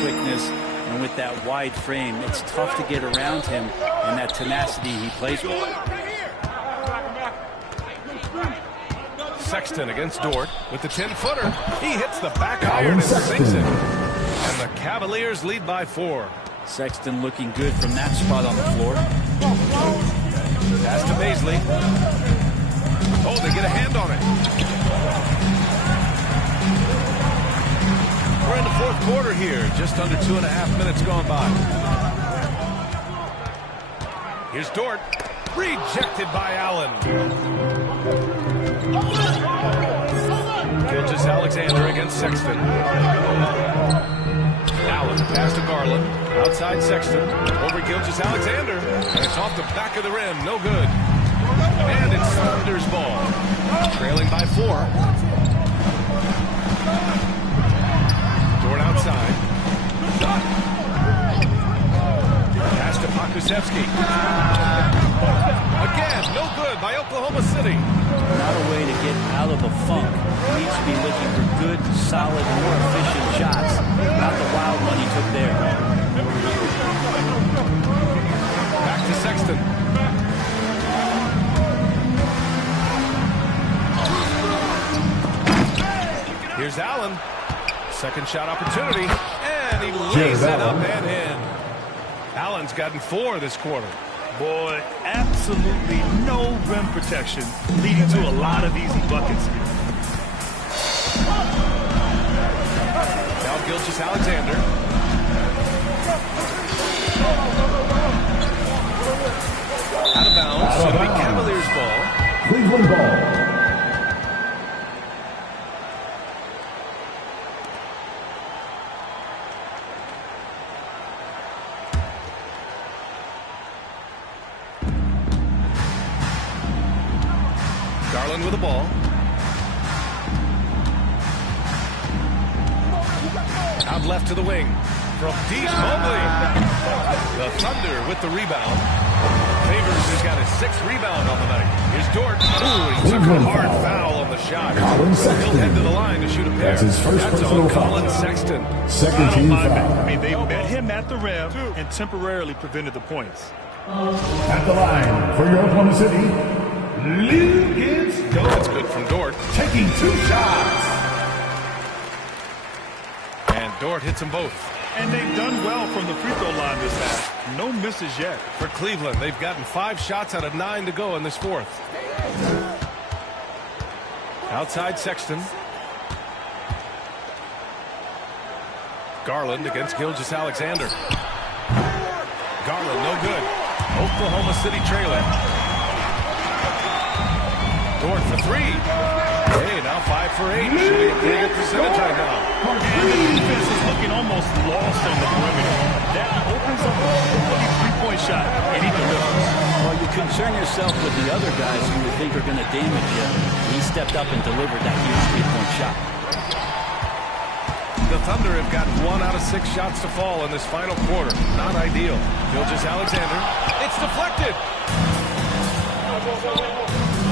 quickness, and with that wide frame, it's tough to get around him and that tenacity he plays with. Sexton against Dort with the 10-footer. He hits the back iron and sinks it. And the Cavaliers lead by 4. Sexton looking good from that spot on the floor. Pass to Baisley. Oh, they get a hand on it. We're in the fourth quarter here. Just under 2.5 minutes gone by. Here's Dort. Rejected by Allen. Gilgeous Alexander against Sexton. Allen pass to Garland. Outside Sexton. Over Gilgeous Alexander. And it's off the back of the rim. No good. And it's Thunder's ball. Trailing by 4. Dort outside. Pass to Pokusevski. Again, no good by Oklahoma City. Not a way to get out of a funk. He needs to be looking for good, solid, more efficient shots. Not the wild one he took there. Back to Sexton. Here's Allen. Second shot opportunity. And he lays it up and in. Allen's gotten 4 this quarter. Boy, absolutely no rim protection, leading to a lot of easy buckets here. Now Gilgeous Alexander. Out of bounds. Should be Cavaliers ball. Cleveland ball. Garland with the ball. Out left to the wing. From deep, Mobley. The Thunder with the rebound. Favors has got his 6th rebound on the night. Here's Dort. Ooh, he took a hard foul on the shot. He'll head to the line to shoot a pair. That's his first personal foul. Colin Sexton. Second team foul. I mean, they met him at the rim and temporarily prevented the points. At the line for your Oklahoma City, Gilgeous. That's good from Dort. Taking 2 shots. And Dort hits them both. And they've done well from the free throw line this half. No misses yet. For Cleveland, they've gotten 5 shots out of 9 to go in this fourth. Outside Sexton. Garland against Gilgeous Alexander. Garland, no good. Oklahoma City trailing. Dort for 3. Hey, now 5 for 8. Shooting a pretty good percentage right now. And the defense is looking almost lost on the perimeter. That opens up a three-point shot, and he delivers. Well, you concern yourself with the other guys who you think are going to damage you. He stepped up and delivered that huge three-point shot. The Thunder have got 1 out of 6 shots to fall in this final quarter. Not ideal. Gilgeous Alexander. It's deflected.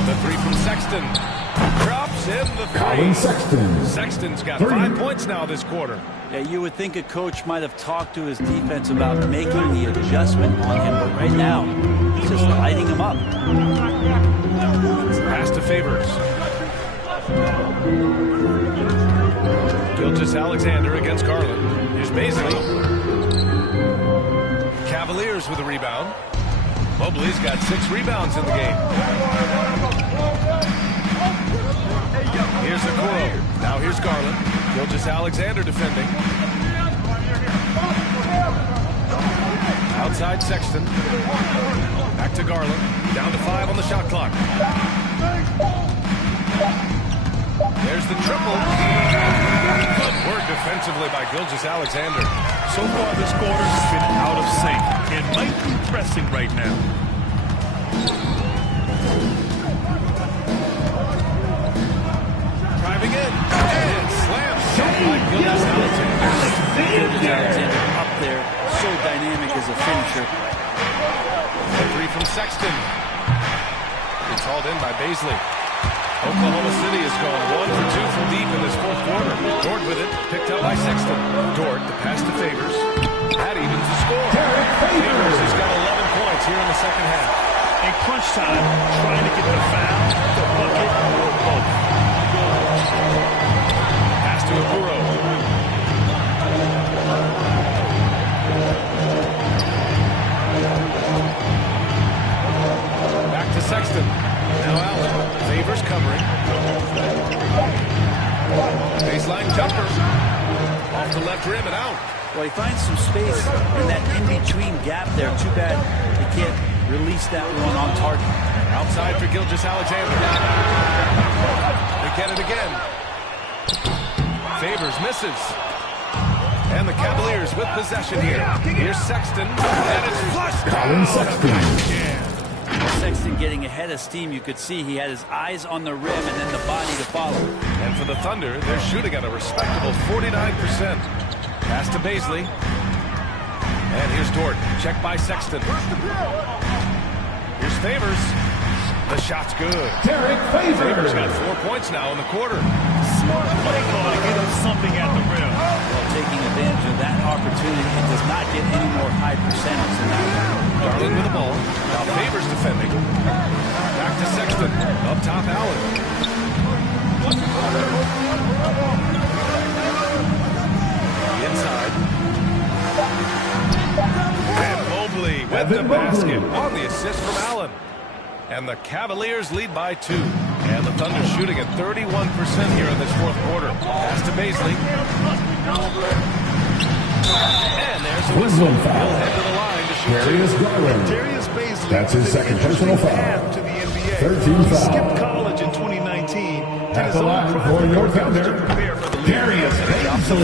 The 3 from Sexton. Drops in the 3. Colin Sexton. Sexton's got 5 points now this quarter. Yeah, you would think a coach might have talked to his defense about making the adjustment on him, but right now, he's just lighting him up. Pass to Favors. Gilgeous Alexander against Garland. Here's Baisley. Cavaliers with a rebound. Mobley's got 6 rebounds in the game. Here's Okoro. Now here's Garland. Gilgeous Alexander defending. Outside Sexton. Back to Garland. Down to 5 on the shot clock. There's the triple. Good work defensively by Gilgeous Alexander. So far this quarter has been out of sync and might be pressing right now. Driving in. And slam shot by Gilgeous Alexander. Gilgeous Alexander up there, so dynamic as a finisher. The 3 from Sexton. It's hauled in by Baisley. Oklahoma City has gone 1 for 2 from deep in this fourth quarter. Dort with it, picked up by Sexton. Dort, the pass to Favors. That evens the score. Favors has got 11 points here in the second half. In crunch time, trying to get the foul, the bucket, or both. Pass to Okoro. Back to Sexton. Now Allen. Favors covering. Baseline jumper. Off the left rim and out. Well, he finds some space in that in-between gap there. Too bad he can't release that one on target. Outside for Gilgeous Alexander. They get it again. Favors misses. And the Cavaliers with possession here. Here's Sexton. And it's flushed down. Sexton getting ahead of steam. You could see he had his eyes on the rim and then the body to follow. And for the Thunder, they're shooting at a respectable 49%. Pass to Baisley. And here's Dort. Check by Sexton. Here's Favors. The shot's good. Favors got 4 points now in the quarter. Smart play call to get him something at the rim. Well, taking advantage of that opportunity, and does not get any more high percentage than that. Darling with the ball. Now Favors defending. Back to Sexton. Up top, Allen. Inside. And Mobley with the basket on the assist from Allen. And the Cavaliers lead by 2. And the Thunder shooting at 31% here in this fourth quarter. Pass to Baisley. And there's a whistle. He'll head to the line to shoot. Darius Baisley. That's his second personal foul. To the NBA. 13 He foul. skipped college in 2019. At the line for your Thunder, Darius Baisley.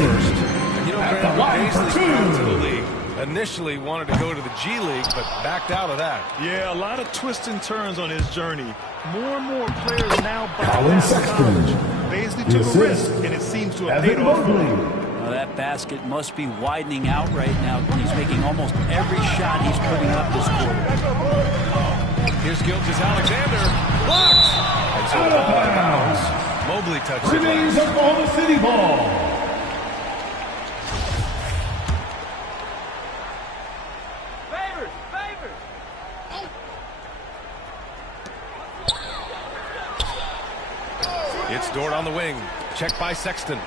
You know, Brandon, Baisley came to the league. Initially wanted to go to the G League, but backed out of that. Yeah, a lot of twists and turns on his journey. More and more players now buy Colin out Sexton. college. Baisley took a risk, and it seems to have paid off. Well, that basket must be widening out right now. He's making almost every shot he's putting up this quarter. Here's Gilgeous Alexander. Blocked! And so out of bounds. Mobley touched it Remains last. Oklahoma City ball. It's Dort on the wing. Checked by Sexton.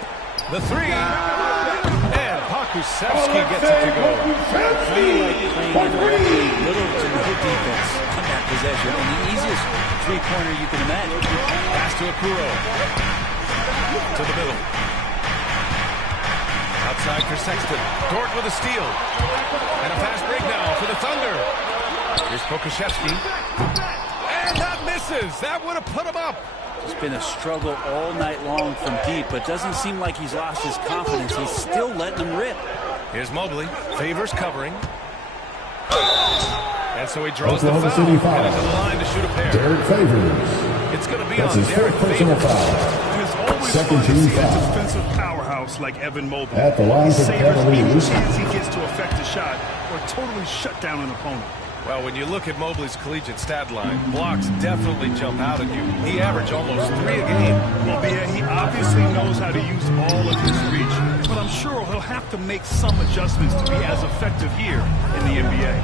The three. And Pokusevski gets it to go. Playing little to no defense on that possession. And the easiest three-pointer you can imagine. Pass to Okoro. To the middle. Outside for Sexton. Dort with a steal. And a fast break now for the Thunder. Here's Pokusevski. And that misses. That would have put him up. It's been a struggle all night long from deep, but doesn't seem like he's lost his confidence. He's still letting them rip. Here's Mobley. Favors covering. And so he draws Oklahoma the foul. City foul. And into the line to shoot a pair. Derek Favors. It's going to be That's on his Derek fourth personal Favors. foul. It is always Second fun to team see a foul. defensive powerhouse like Evan Mobley. At the line He for the savors any Cavaliers. chance he gets to affect a shot or totally shut down an opponent. Well, when you look at Mobley's collegiate stat line, blocks definitely jump out at you. He averaged almost 3 a game. Well, BA, he obviously knows how to use all of his reach, but I'm sure he'll have to make some adjustments to be as effective here in the NBA.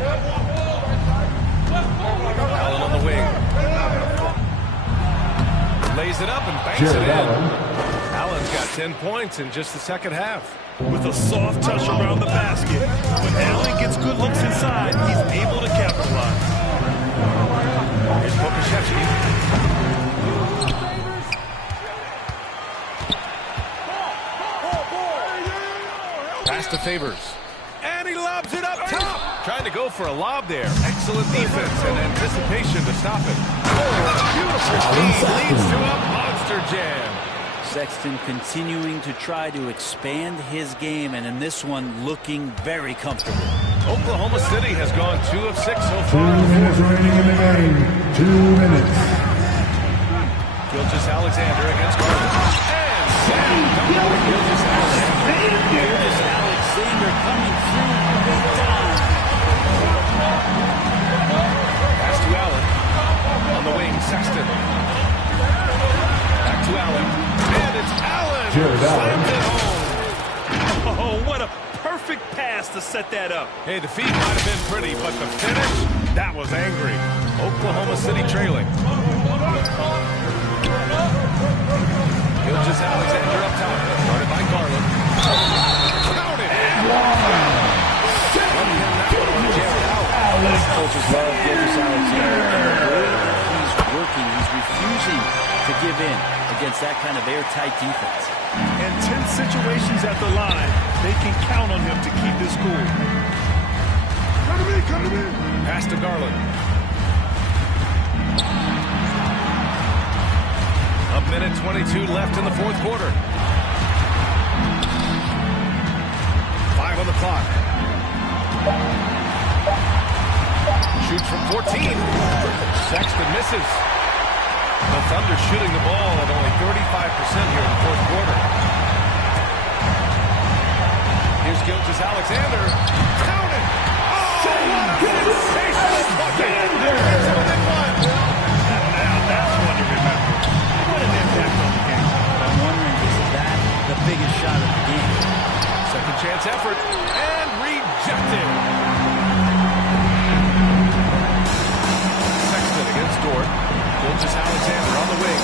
Allen on the wing. Lays it up and banks Jared it in. Allen. Allen's got 10 points in just the second half. With a soft touch around the basket, when Allen gets good looks inside, he's able to capitalize. Here's Pokusevski. Pass to Favors. And he lobs it up top. Trying to go for a lob there. Excellent defense and anticipation to stop it. Oh, beautiful feed leads to a monster jam. Sexton continuing to try to expand his game, and in this one looking very comfortable. Oklahoma City has gone 2 of 6 so 2 far. minutes remaining in the game. 2 minutes. Gilgeous Alexander against Harden. And Sam Gilgeous Alexander. Gilgeous Alexander coming through big time. Pass to Allen. On the wing, Sexton. Back to Allen. And it's Allen. Jared Allen. Slammed it home. What a perfect pass to set that up. Hey, the feed might have been pretty, but the finish, that was angry. Oklahoma City trailing. Gilgeous Alexander up top. Guarded by Garland. Counted. Coaches love Gilgeous Alexander, and the way that he's working, he's refusing to give in against that kind of airtight defense. In tense situations at the line, they can count on him to keep this cool. Come to me. Pass to Garland. A minute 22 left in the fourth quarter. 5 on the clock. Shoots from 14. Sexton misses. The Thunder shooting the ball at only 35% here in the fourth quarter. Here's Gilgeous Alexander. Count it! Oh, what a sensational bucket! It's within one. Now that's one to remember. What an impact on the game. I'm wondering, is that the biggest shot of the game? Second chance effort, and rejected. Sexton against Dort. Gilgeous Alexander on the wing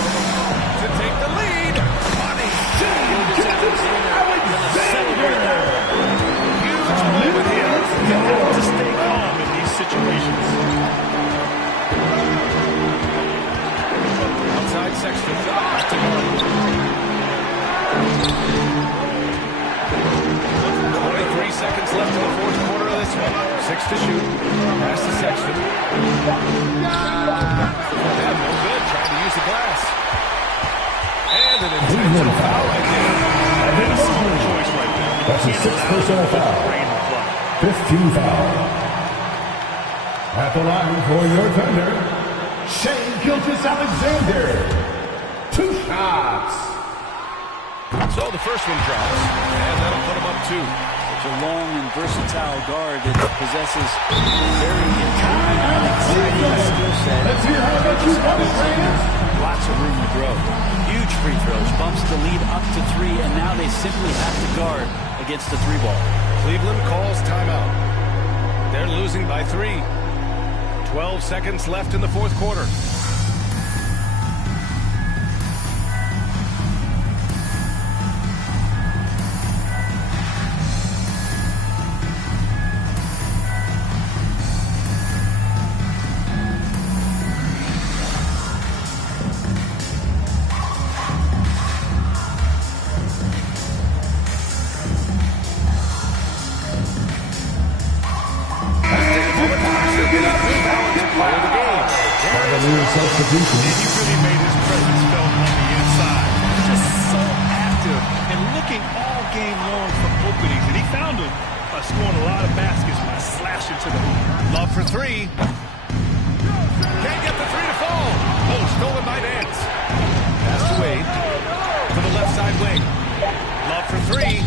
to take the lead. Money. Gilgeous Alexander going to celebrate that. Huge moment here. You have to stay calm in these situations. Outside Sexton. Back to Garland. 23 seconds left in the fourth quarter of this one. 6 to shoot. Pass to Sexton. Yeah, no good. Trying to use the glass. And an intentional foul right there. That's a smart choice right there. That's a 6th personal foul. 15 foul. At the line for your Thunder, Shai Gilgeous Alexander. 2 shots. So the first one drops, and that'll put him up 2. Such a long and versatile guard that possesses a very intriguing and exciting skill set. Let's hear how about you, fans. Lots of room to grow. Huge free throws, bumps the lead up to 3, and now they simply have to guard against the 3 ball. Cleveland calls timeout. They're losing by 3. 12 seconds left in the fourth quarter. Substitution. And he really made his presence felt on the inside. Just so active and looking all game long for openings. And he found them by scoring a lot of baskets by slashing to the hoop. Love for 3. Can't get the 3 to fall. Oh, stolen by Nance. Pass to Wade. To the left side wing. Love for 3.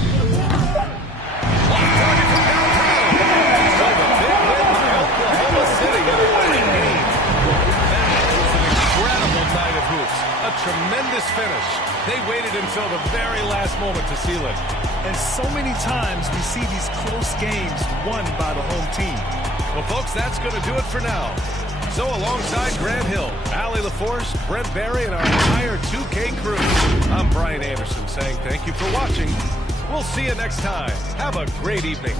Target from downtown. So the big win by Oklahoma City in a tight game. Incredible night of hoops. A tremendous finish. They waited until the very last moment to seal it. And so many times we see these close games won by the home team. Well, folks, that's going to do it for now. So alongside Grant Hill, Allie LaForce, Brent Barry, and our entire 2K crew, I'm Brian Anderson saying thank you for watching. We'll see you next time. Have a great evening.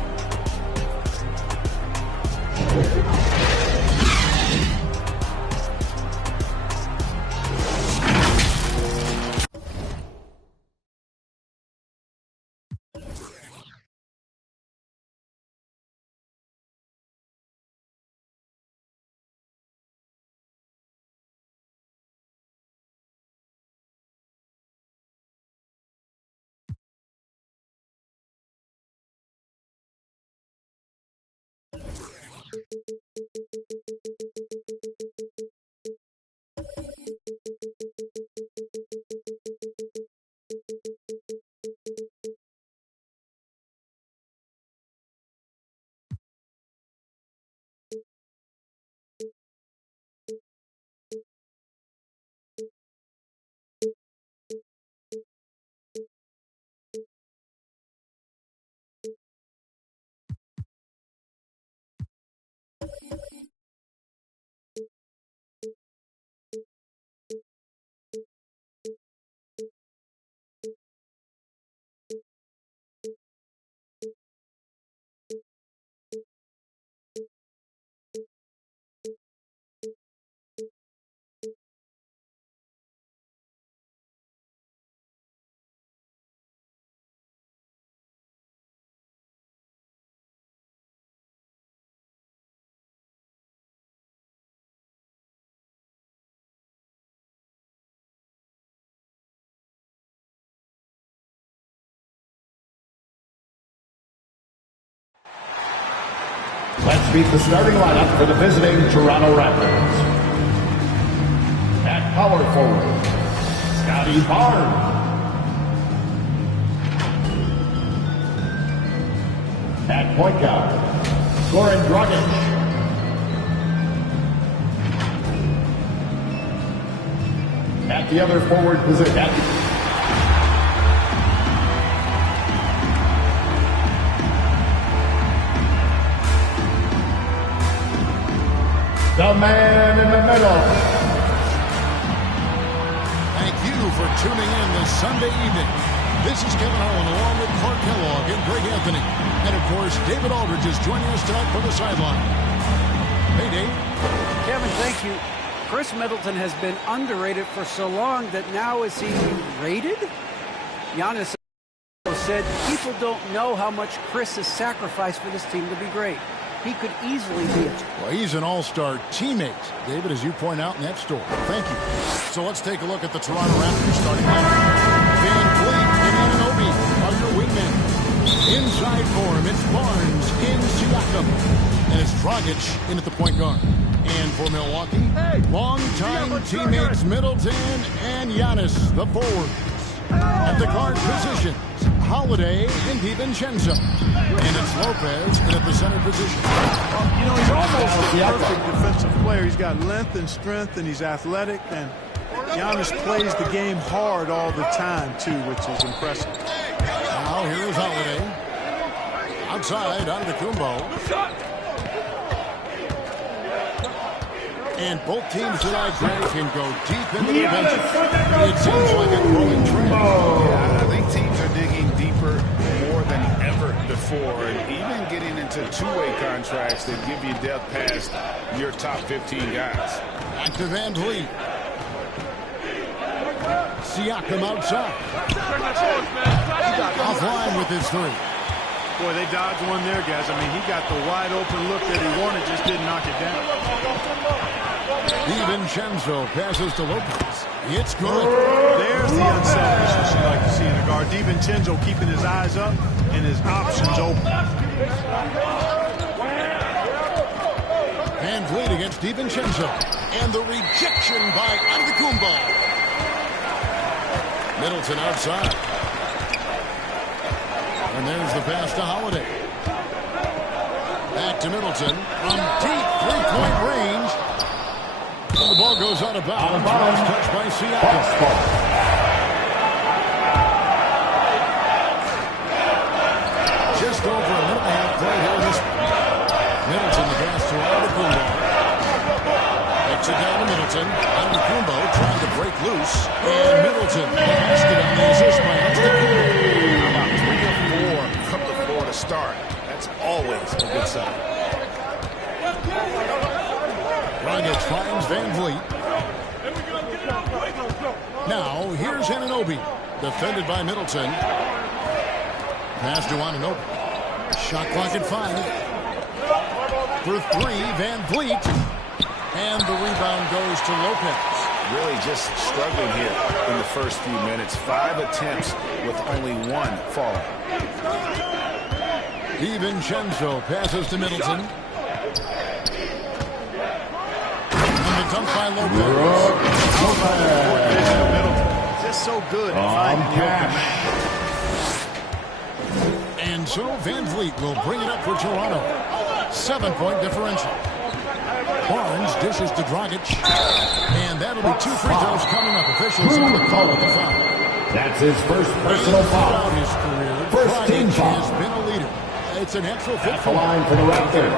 Let's meet the starting lineup for the visiting Toronto Raptors. At power forward, Scotty Barnes. At point guard, Goran Dragic. At the other forward position, the man in the middle. Thank you for tuning in this Sunday evening. This is Kevin Harlan along with Clark Kellogg and Greg Anthony. And of course, David Aldridge is joining us tonight from the sideline. Hey, Dave. Kevin, thank you. Chris Middleton has been underrated for so long that now is he rated? Giannis said people don't know how much Chris has sacrificed for this team to be great. He could easily be it. Well, he's an all-star teammate, David, as you point out in that story. Thank you. So let's take a look at the Toronto Raptors starting lineup. Van Vliet and Anunoby are your wingmen. Inside for him, it's Barnes in Siakam. And it's Dragic in at the point guard. And for Milwaukee, longtime teammates Middleton and Giannis, the forwards. At the guard positions, Holiday and DiVincenzo. And it's Lopez in at the center position. You know, he's almost a perfect defensive player. He's got length and strength, and he's athletic. And Giannis plays the game hard all the time, too, which is impressive. Now, here is Holiday. Outside, Antetokounmpo. And both teams tonight, Greg, can go deep into the benches. It seems like a growing trend. Yeah, I think teams are digging deeper more than ever before. And even getting into two-way contracts that give you depth past your top 15 guys. Back to Van Vliet. Siakam outside. Offline with his three. Boy, they dodged one there, guys. I mean, he got the wide-open look that he wanted, just didn't knock it down. DiVincenzo passes to Lopez. It's good. There's the unselfishness you like to see in a guard. DiVincenzo keeping his eyes up and his options open. Van Vliet against DiVincenzo. And the rejection by Antetokounmpo. Middleton outside. And there's the pass to Holiday. Back to Middleton from deep three-point range. And the ball goes out of bounds. Touched by Siakam. Just over a minute and a half play here in this one. Middleton the pass to Antetokounmpo. Takes it down to Middleton. Antetokounmpo trying to break loose. And Middleton basket on the assist by Antetokounmpo. About 3 or 4 from the floor to start. That's always a good sign. Dragic finds Van Vliet. Now, here's Anunoby. Defended by Middleton. Pass to Anunoby. Shot clock at 5. For 3, Van Vliet. And the rebound goes to Lopez. Really just struggling here in the first few minutes. 5 attempts with only 1 falling. DiVincenzo passes to Middleton. Dunk by Lopez. Just so good at finding the open man. And so Van Vliet will bring it up for Toronto. 7-point differential. Barnes dishes to Dragic. And that'll be 2 free throws coming up. Officials on the call with the foul. That's his first personal foul. Throughout his career, First team Dragic foul. has been a leader. It's a natural fit That's for the line for the Raptors.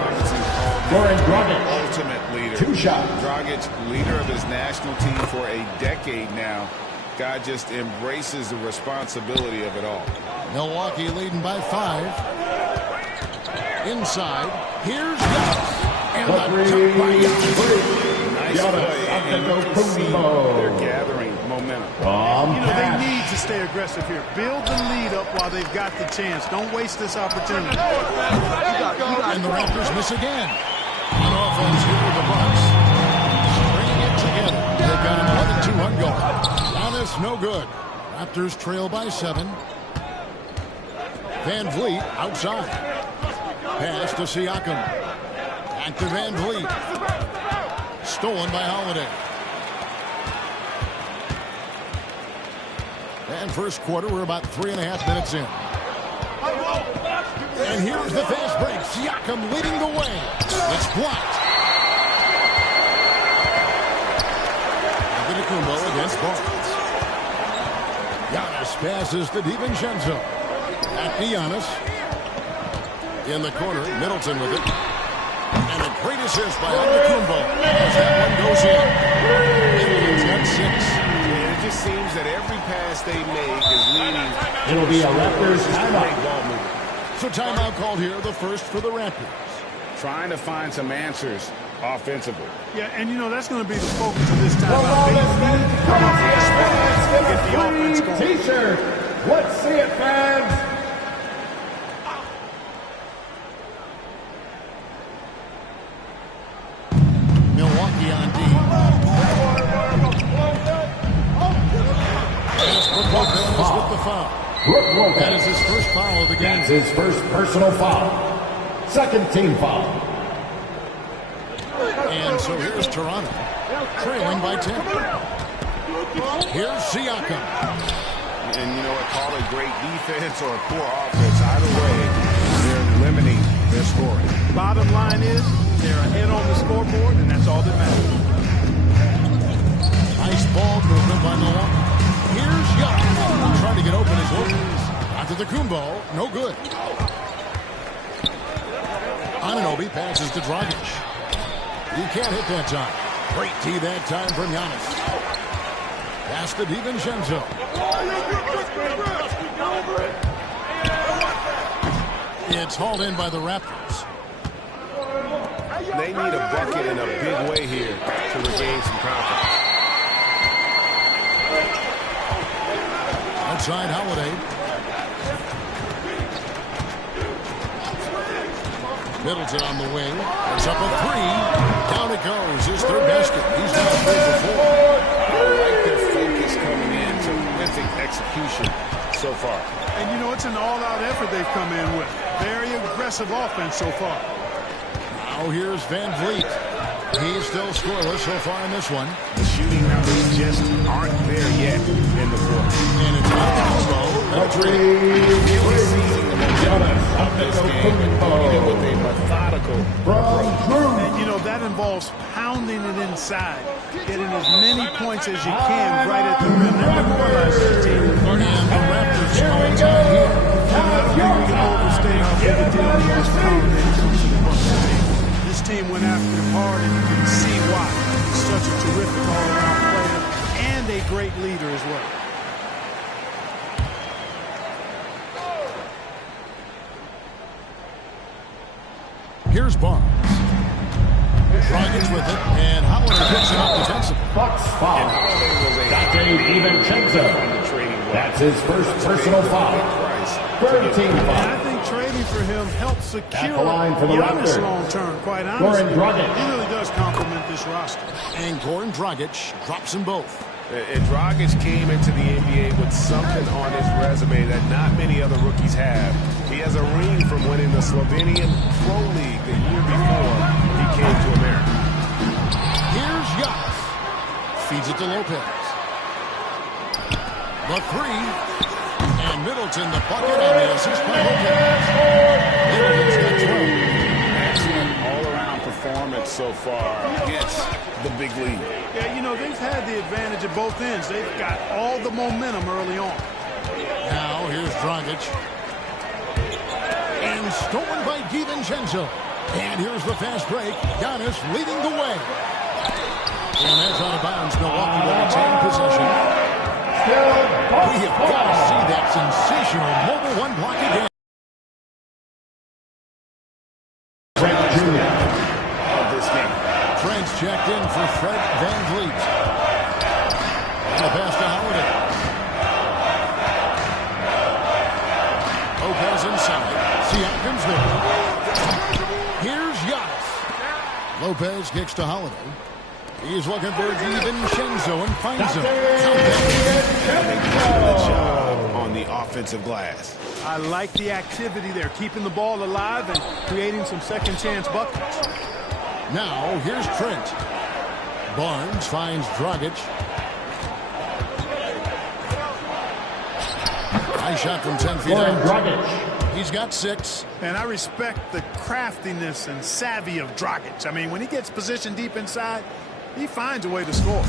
Goran Dragic. Ultimate leader. 2 shots. Dragic, leader of his national team for a decade now. Guy just embraces the responsibility of it all. Milwaukee leading by 5. Inside. Here's Giannis. And the jump by Giannis. Nice play. And you can see they're gathering momentum. You know, they need to stay aggressive here. Build the lead up while they've got the chance. Don't waste this opportunity. And the Raptors miss again. On offense here with the Bucks. Bringing it together. They've got an 11-2 ungoing. Giannis no good. Raptors trail by 7. Van Vliet outside. Pass to Siakam. Back to Van Vliet. Stolen by Holiday. And first quarter, we're about 3.5 minutes in. And here's the fast break. Siakam leading the way. It's blocked. Antetokounmpo against Barnes. Giannis passes to DiVincenzo. Back to Giannis. In the corner, Middleton with it. And a great assist by Antetokounmpo as that one goes in. Middleton's got 6. Yeah, it just seems that every pass they make is leading. It'll be a Raptors timeout. So timeout called here, the first for the Raptors. Trying to find some answers offensively. Yeah, and you know that's going to be the focus of this timeout. They need to come up with a spot to get the offense going. T-shirt. Let's see it, fans. Milwaukee on D. As Brook Lopez with the foul. Brook Lopez. That is his first foul of the game. That's his first personal foul. Second team foul. And so here's Toronto, trailing by 10. Here's Siakam. And you know what, call it great defense or poor offense. Either way, they're limiting their scoring. Bottom line is they're ahead on the scoreboard, and that's all that matters. Nice ball movement by Milwaukee. Here's Giannis. Trying to get open as Lopez. Antetokounmpo, no good. Anunoby passes to Dragic. He can't hit that time. Great tee that time from Giannis. Pass to DiVincenzo. It's hauled in by the Raptors. They need a bucket in a big way here to regain some confidence. Outside Holiday. Middleton on the wing. It's up a 3. Down it goes. His third basket. He's not good before. I like their focus coming in. Terrific execution so far. And you know, it's an all-out effort they've come in with. Very aggressive offense so far. Now here's Van Vliet. He's still scoreless so far in this one. The shooting numbers just aren't there yet in the fourth. And it's with a methodical And you know, that involves pounding it inside, getting as many points as you can right at the rim. That demoralizes the team. And the Raptors scoring time here. I don't think we can overstate how big a deal it was for Harden when it comes to the Bucks team. This team went after him hard, and you can see why. He's such a terrific all-around player and a great leader as well. Here's Barnes. Dragic with it, and Howard picks it up defensively. Bucks foul. Dante DiVincenzo. That's his first personal foul. Third team And foul. I think trading for him helps secure At the line for the Giannis Raptors. long term. Quite honestly, Goran Dragic. he really does complement this roster. And Goran Dragic drops them both. And Dragic came into the NBA with something on his resume that not many other rookies have. He has a ring from winning the Slovenian Pro League the year before he came to America. Here's Giannis. Feeds it to Lopez. The 3. And Middleton, the bucket on the assist by Lopez. Middleton's got 12. Excellent all-around performance so far against the big league. Yeah, you know, they've had the advantage at both ends. They've got all the momentum early on. Now here's Dragic. And stolen by DiVincenzo. And here's the fast break. Giannis leading the way. And that's out of bounds. Milwaukee will retain possession. We have got to see that sensational mobile one block again. Fred Jr. Of this game. Trent's checked in for Fred Van Vliet. And the pass to Holiday. Lopez inside. Siakam's there. Here's Giannis. Lopez kicks to Holiday. He's looking for DiVincenzo and finds him. Good job on the offensive glass. I like the activity there, keeping the ball alive and creating some second chance buckets. Now, here's Trent. Barnes finds Dragic. High shot from 10 feet out. Dragic. He's got 6. And I respect the craftiness and savvy of Dragic. I mean, when he gets positioned deep inside, he finds a way to score.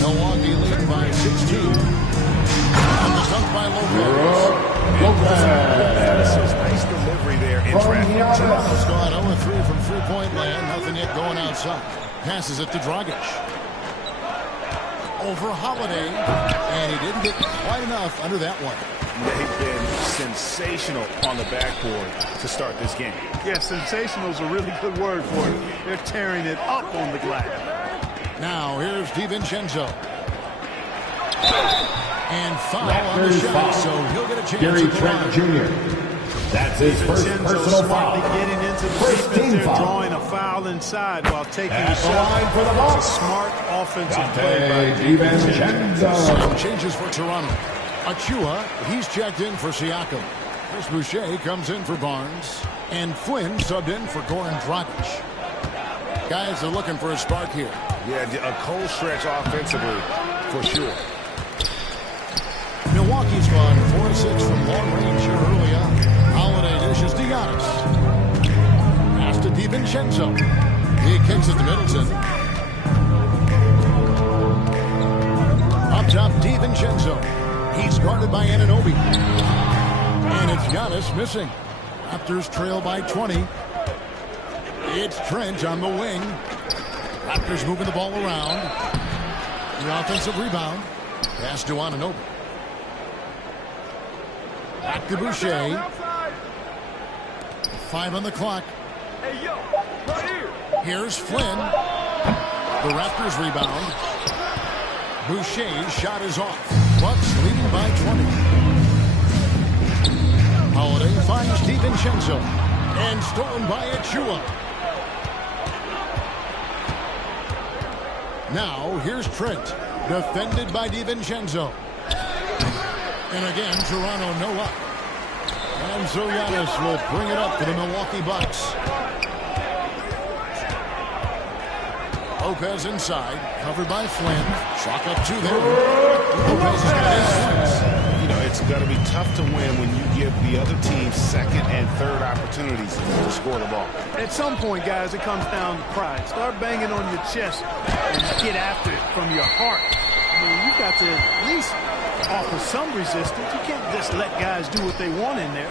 Milwaukee lead by 16. And the dunk by Lopez. Nice delivery there in traffic. Toronto's gone 0-3 from three-point land. Nothing yet going outside. Passes it to Dragic. Over Holiday. And he didn't get quite enough under that one. They've been sensational on the backboard to start this game. Yeah, sensational is a really good word for it. They're tearing it up on the glass. Now, here's DiVincenzo. And foul on the shot, so he'll get a chance. Gary to Trent Jr. That's his first personal foul. Getting into the First defense, team they're foul. drawing a foul inside while taking At a the line shot. for the It's a Bucks. smart offensive play by DiVincenzo. Some changes for Toronto. Achua, he's checked in for Siakam. Chris Boucher comes in for Barnes. And Flynn subbed in for Goran Dragic. Guys are looking for a spark here. Yeah, a cold stretch offensively for sure. Milwaukee's gone 4-6 from long range here early on. Holiday dishes to Giannis. Pass to DiVincenzo. He kicks it to Middleton. Up top, DiVincenzo. He's guarded by Anunoby. And it's Giannis missing. Raptors trail by 20. It's Trent on the wing. Raptors moving the ball around. The offensive rebound. Pass to Anunoby. Back to Boucher. 5 on the clock. Here's Flynn. The Raptors rebound. Boucher's shot is off. Bucks leading by 20. Holiday finds DiVincenzo. And stolen by Achua. Now, here's Trent. Defended by DiVincenzo. And again, Toronto no up. And so Giannis will bring it up for the Milwaukee Bucks. Lopez inside, covered by Flynn. Chalk up 2 there. Lopez has got his points. You know, it's going to be tough to win when you give the other team second and third opportunities to score the ball. At some point, guys, it comes down to pride. Start banging on your chest and get after it from your heart. I mean, you've got to at least offer some resistance. You can't just let guys do what they want in there.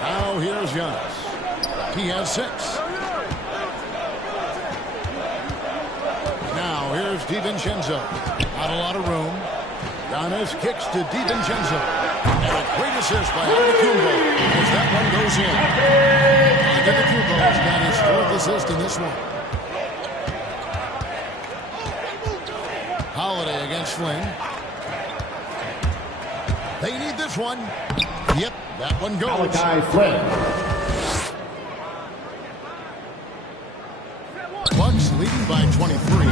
Now here's Giannis. He has 6. Now here's DiVincenzo. Not a lot of room. Giannis kicks to DiVincenzo. And a great assist by Antetokounmpo as that one goes in. Antetokounmpo has got his 4th assist in this one. Holiday against Flynn. They need this one. Yep, that one goes. Malachi Flynn. Bucks leading by 23.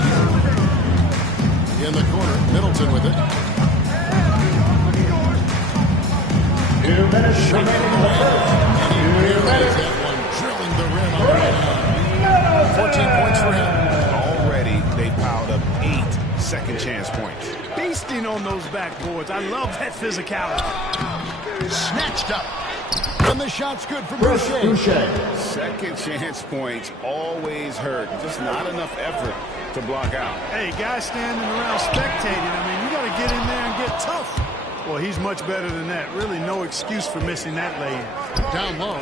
In the corner, Middleton with it. 2 minutes remaining in the first. And he realized that one, drilling the rim on the way down. 14 points for him. Already, they piled up 8 second chance points. Feasting on those backboards. I love that physicality. Snatched up. And the shot's good from Boucher. Second chance points always hurt. Just not enough effort to block out. Hey, guys standing around spectating. I mean, you got to get in there and get tough. Well, he's much better than that. Really no excuse for missing that lay-in. Down low.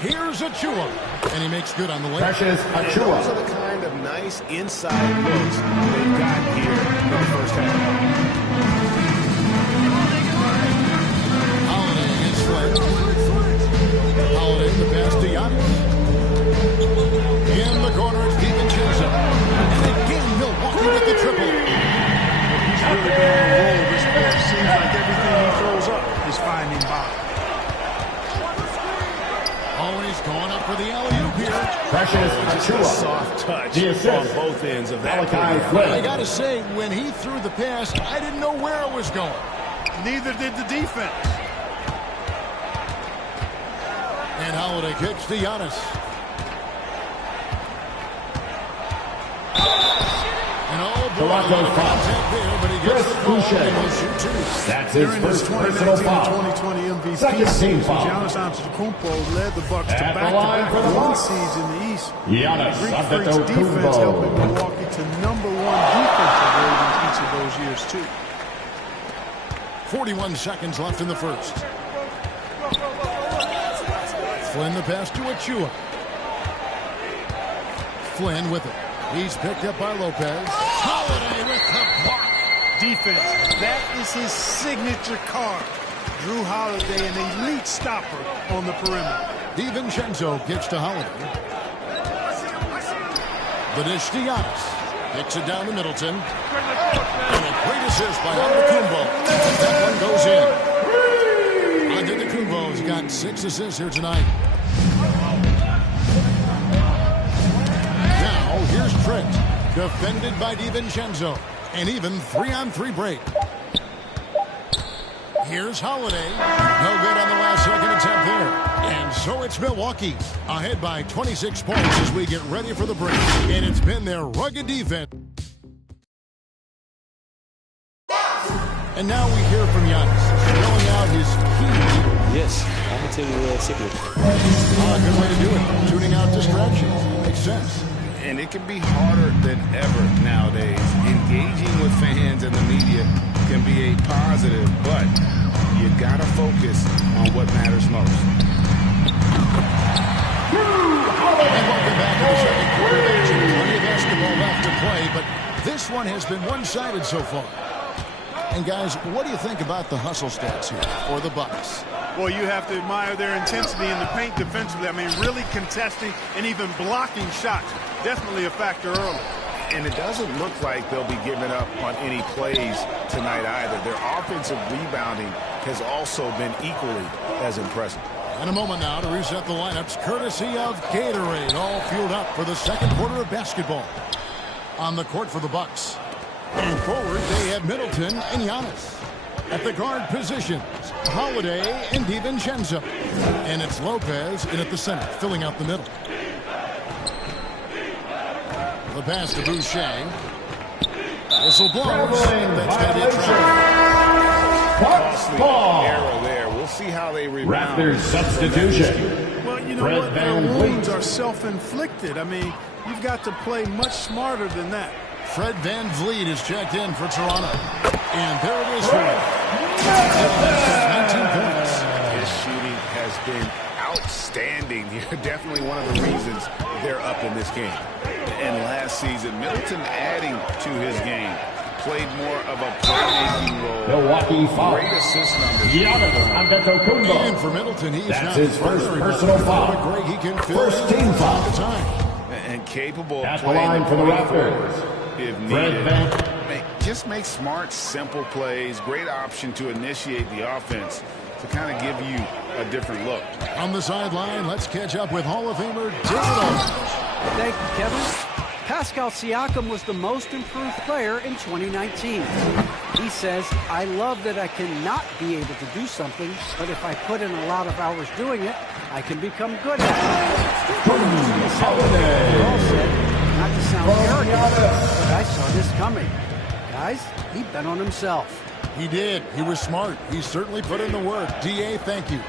Here's Achua. And he makes good on the way. Precious Those Achua. are the kind of nice inside looks they've got here in the first half. Holiday against Flynn. Holiday the pass to Giannis. In the corner, it's DiVincenzo. And again, Milwaukee with the triple. He's really been on a roll this quarter. Seems like everything he throws up is finding bottom. Oh, and he's going up for the alley-oop here. Precious Just a Achua. soft touch The assist. on both ends of that. Malachi I Flynn. got to say, when he threw the pass, I didn't know where it was going. Neither did the defense. And Holiday kicks to Giannis. And oh boy, Toronto foul. there, but he gets the ball and will shoot two. That's his During his first personal 2019 foul. and 2020 MVP Second team season, foul. Giannis Antetokounmpo led the Bucks to At the line back-to-back for the one Bucks. seeds in the East. Giannis Greek Freak's defense helping Milwaukee to #1 defensive rating each of those years, too. 41 seconds left in the first. Flynn the pass to Achua. Flynn with it. He's picked up by Lopez. Holiday with the block. Defense, that is his signature card. Drew Holiday, an elite stopper on the perimeter. DiVincenzo gives to Holiday. The dish to Giannis. Kicks it down to Middleton. And a great assist by Antetokounmpo. That one goes in. Antetokounmpo's got 6 assists here tonight. Now, here's Trent. Defended by DiVincenzo. An even 3-on-3 break. Here's Holiday. No good on the last second attempt there. And so it's Milwaukee ahead by 26 points as we get ready for the break. And it's been their rugged defense. And now we hear from Giannis spelling out his key. Yes, I'm going to tell you a secret. Good way to do it. Tuning out distractions. Makes sense. And it can be harder than ever nowadays. Engaging with fans and the media can be a positive, but you got to focus on what matters most. And welcome back to the second quarter of action. Plenty of basketball left to play, but this one has been one-sided so far. And guys, what do you think about the hustle stats here for the Bucks? Well, you have to admire their intensity in the paint defensively. I mean, really contesting and even blocking shots. Definitely a factor early. And it doesn't look like they'll be giving up on any plays tonight either. Their offensive rebounding has also been equally as impressive. In a moment now to reset the lineups, courtesy of Gatorade, all fueled up for the second quarter of basketball. On the court for the Bucks. And forward, they have Middleton and Giannis. At the guard positions, Holiday and DiVincenzo. And it's Lopez in at the center, filling out the middle. The pass to Boucher. Whistle blows. That's going to be a travel. Costly error there. We'll see how they rebound. Raptors substitution. Well, you know Fred what? Their Van wounds Vliet. are self-inflicted. I mean, you've got to play much smarter than that. Fred Van Vliet is checked in for Toronto. And there it is for him. 19 points. His shooting has been outstanding. Definitely one of the reasons they're up in this game. And last season, Middleton adding to his game. Played more of a playmaking role. Milwaukee foul. Great assist numbers. Giannis Antetokounmpo. And for Middleton, he's That's not his first very personal much, foul. but Greg, he can fill First in team from foul. time to time. And capable At of the playing line for the point Raptors. forward if Fred needed. Van. Just make smart, simple plays. Great option to initiate the offense to kind of give you a different look. On the sideline, let's catch up with Hall of Famer David Aldridge. Thank you, Kevin. Pascal Siakam was the most improved player in 2019. He says, I love that I cannot be able to do something, but if I put in a lot of hours doing it, I can become good at it. Paul said, not to sound arrogant, but I saw this coming. Guys, he bet on himself. He did. He was smart. He certainly put in the work. D.A., thank you.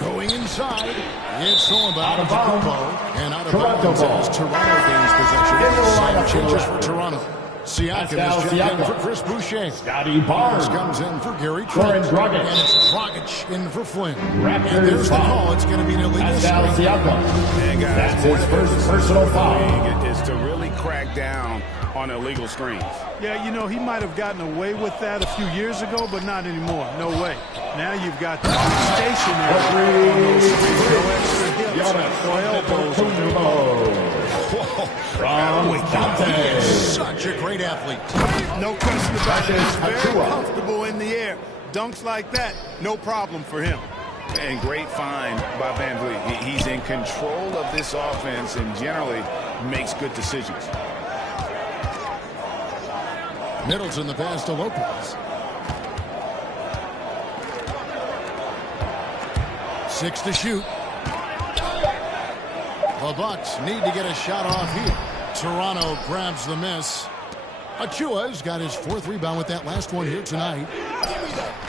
Going inside, it's stolen by Antetokounmpo. And out of bounds as Toronto gains possession. Side changes for Toronto. Siakam is checked in for Chris Boucher. Scotty Barnes comes in for Gary Trent. And it's Dragic in for Flynn. Raptors And there's the foul. call. It's going to be an illegal Pascal screen. Siakam. And guys, That's one his of the first concerns personal of the foul. league is to really crack down on illegal screens. Yeah, you know, he might have gotten away with that a few years ago, but not anymore. No way. Now you've got to be stationary on those screens. No extra hips Giannis or elbows. Antetokounmpo. From Dante. Such a great athlete. No question about it. He's very Achua. comfortable in the air. Dunks like that, no problem for him. And great find by Van Vliet. He's in control of this offense and generally makes good decisions. Middleton the pass to Lopez. 6 to shoot. The Bucks need to get a shot off here. Toronto grabs the miss. Achua's got his 4th rebound with that last one here tonight.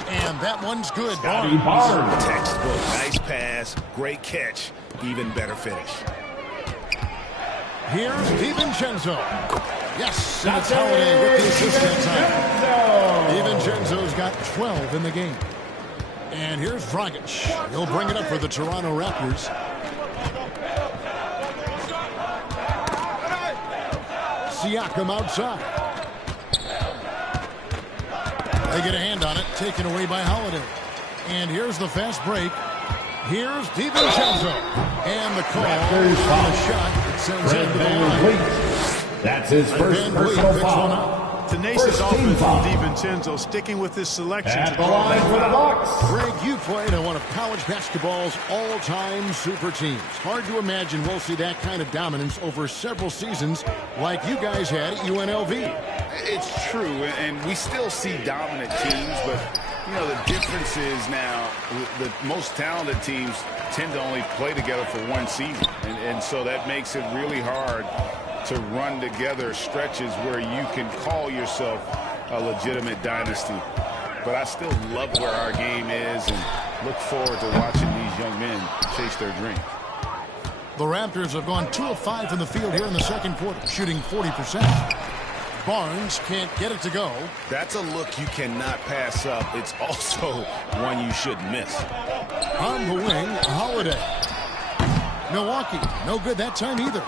And that one's good. Barnes. Textbook. Nice pass. Great catch. Even better finish. Here's DiVincenzo. Yes, and it's Holiday with the assist that time. DiVincenzo's got 12 in the game. And here's Dragic. He'll bring it up for the Toronto Raptors. Siakam outside. They get a hand on it, taken away by Holiday. And here's the fast break. Here's DiVincenzo. And the call on the shot that sends him to the line. That's his first personal foul. Tenacious offense from DiVincenzo, sticking with his selection. At the line for the Bucks. Greg, you played on one of college basketball's all-time super teams. Hard to imagine we'll see that kind of dominance over several seasons like you guys had at UNLV. It's true, and we still see dominant teams, but, you know, the difference is now the most talented teams tend to only play together for one season, and so that makes it really hard to run together stretches where you can call yourself a legitimate dynasty. But I still love where our game is and look forward to watching these young men chase their dreams. The Raptors have gone 2 of 5 from the field here in the second quarter, shooting 40%. Barnes can't get it to go. That's a look you cannot pass up. It's also one you shouldn't miss. On the wing, Holiday. Milwaukee, no good that time either.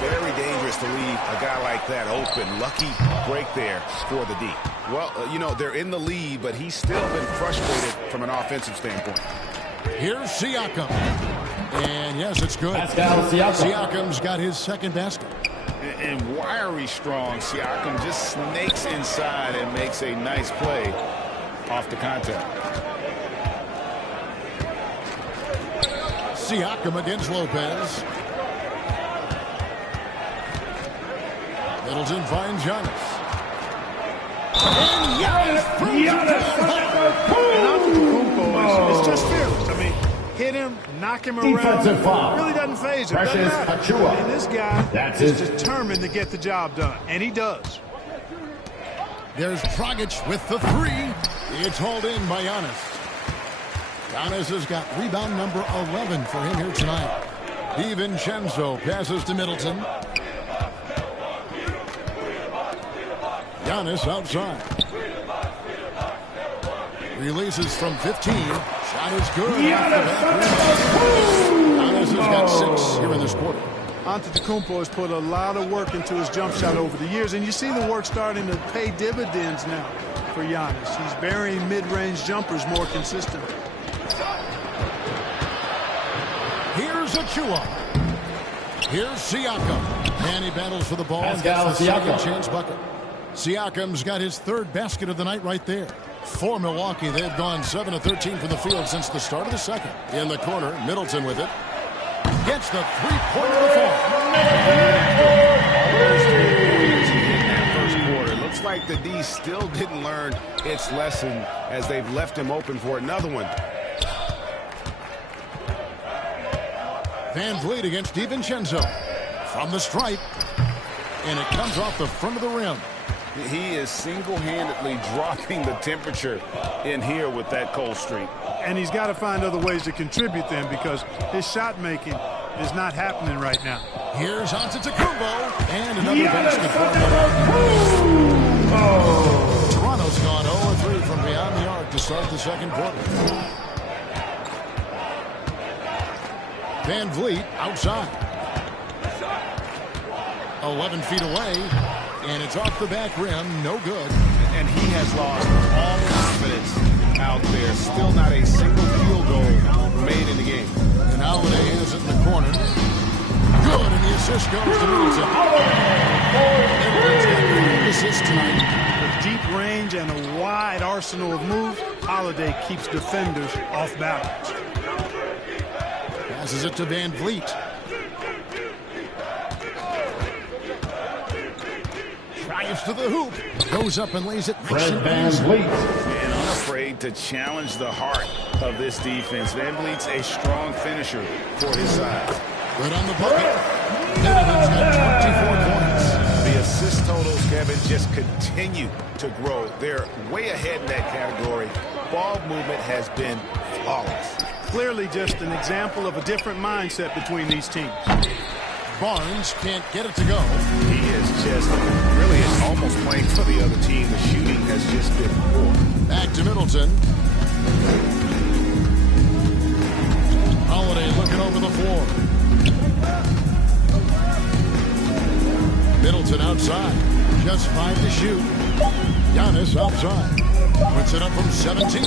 Very dangerous to leave a guy like that open. Lucky break there for the D. Well, you know, they're in the lead, but he's still been frustrated from an offensive standpoint. Here's Siakam. And yes, it's good. Siakam. Siakam's got his second basket. And wiry strong, Siakam just snakes inside and makes a nice play off the contact. Siakam against Lopez. Middleton finds Giannis. And Giannis Antetokounmpo is just fearless. I mean, hit him, knock him around. Defensive foul. Really doesn't phase him. Precious Achiuwa. And this guy That's is his. determined to get the job done, and he does. There's Dragic with the 3. It's hauled in by Giannis. Giannis has got rebound number 11 for him here tonight. DiVincenzo passes to Middleton. Giannis outside. Releases from 15. Shot is good. Giannis has got 6 here in this quarter. Antetokounmpo has put a lot of work into his jump shot over the years, and you see the work starting to pay dividends now for Giannis. He's burying mid-range jumpers more consistently. Here's Achiuwa. Here's Siakam. And he battles for the ball and Pascal gets the second Siakam. chance bucket. Siakam's got his 3rd basket of the night right there. For Milwaukee, they've gone 7 of 13 from the field since the start of the second. In the corner, Middleton with it. Gets the 3-pointer to fall. First quarter. Looks like the D still didn't learn its lesson as they've left him open for another one. Van Vliet against DiVincenzo. From the stripe. And it comes off the front of the rim. He is single-handedly dropping the temperature in here with that cold streak. And he's got to find other ways to contribute then, because his shot making is not happening right now. Here's Antetokounmpo. And another basket for Milwaukee. Toronto's gone 0-3 from beyond the arc to start the second quarter. Van Vliet outside. 11 feet away. And it's off the back rim. No good. And he has lost all confidence out there. Still not a single field goal made in the game. And Holiday has it in the corner. Good, and the assist goes to Middleton. Middleton's got 3 assists tonight. With deep range and a wide arsenal of moves, Holiday keeps defenders off balance. Passes it to Van Vliet. Drives to the hoop. Goes up and lays it. Fred Van Vliet. And unafraid to challenge the heart of this defense. Van Vliet's a strong finisher for his side. Good on the bucket. Middleton's got 24 points. The assist totals, Kevin, just continue to grow. They're way ahead in that category. Ball movement has been flawless. Clearly just an example of a different mindset between these teams. Barnes can't get it to go. He is just really is almost playing for the other team. The shooting has just been poor. Back to Middleton. Holiday looking over the floor. Middleton outside. Just 5 to shoot. Giannis outside. Puts it up from 17.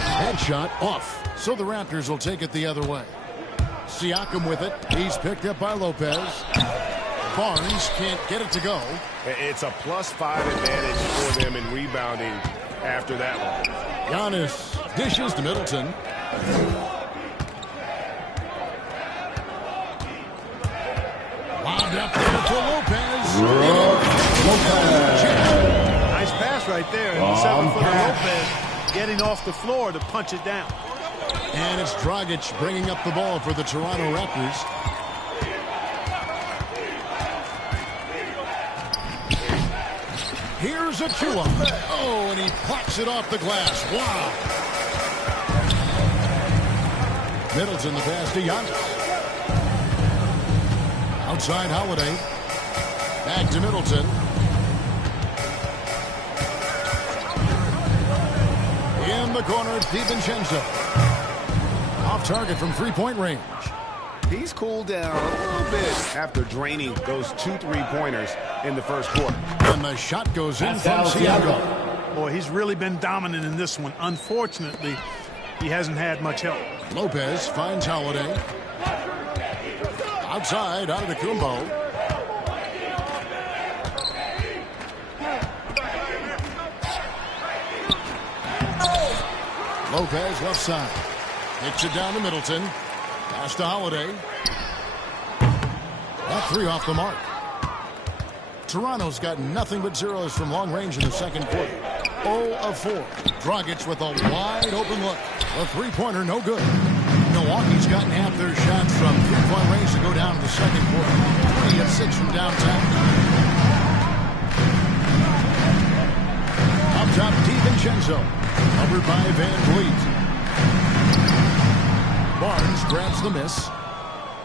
Headshot off. So the Raptors will take it the other way. Siakam with it. He's picked up by Lopez. Barnes can't get it to go. It's a +5 advantage for them in rebounding after that one. Giannis dishes to Middleton. Lobbed up there for Lopez. Nice pass right there. And the 7-footer Lopez getting off the floor to punch it down. And it's Dragic bringing up the ball for the Toronto Raptors. Here's Achua. Oh, and he pops it off the glass. Wow. Middleton the pass to Giannis. Outside Holiday. Back to Middleton. In the corner, DiVincenzo. Off target from three-point range. He's cooled down a little bit after draining those 2 3-pointers in the first quarter. And the shot goes in from Siakam. Boy, he's really been dominant in this one. Unfortunately, he hasn't had much help. Lopez finds Holiday. Outside, Antetokounmpo. Lopez left side. Kicks it down to Middleton. Pass to Holiday. That 3 off the mark. Toronto's got nothing but zeros from long range in the second quarter. 0 of 4. Dragic with a wide open look. A 3-pointer, no good. Milwaukee's gotten half their shots from 3-point range to go down in the second quarter. 3 of 6 from downtown. Up top, DiVincenzo. Covered by Van Vliet. Barnes grabs the miss.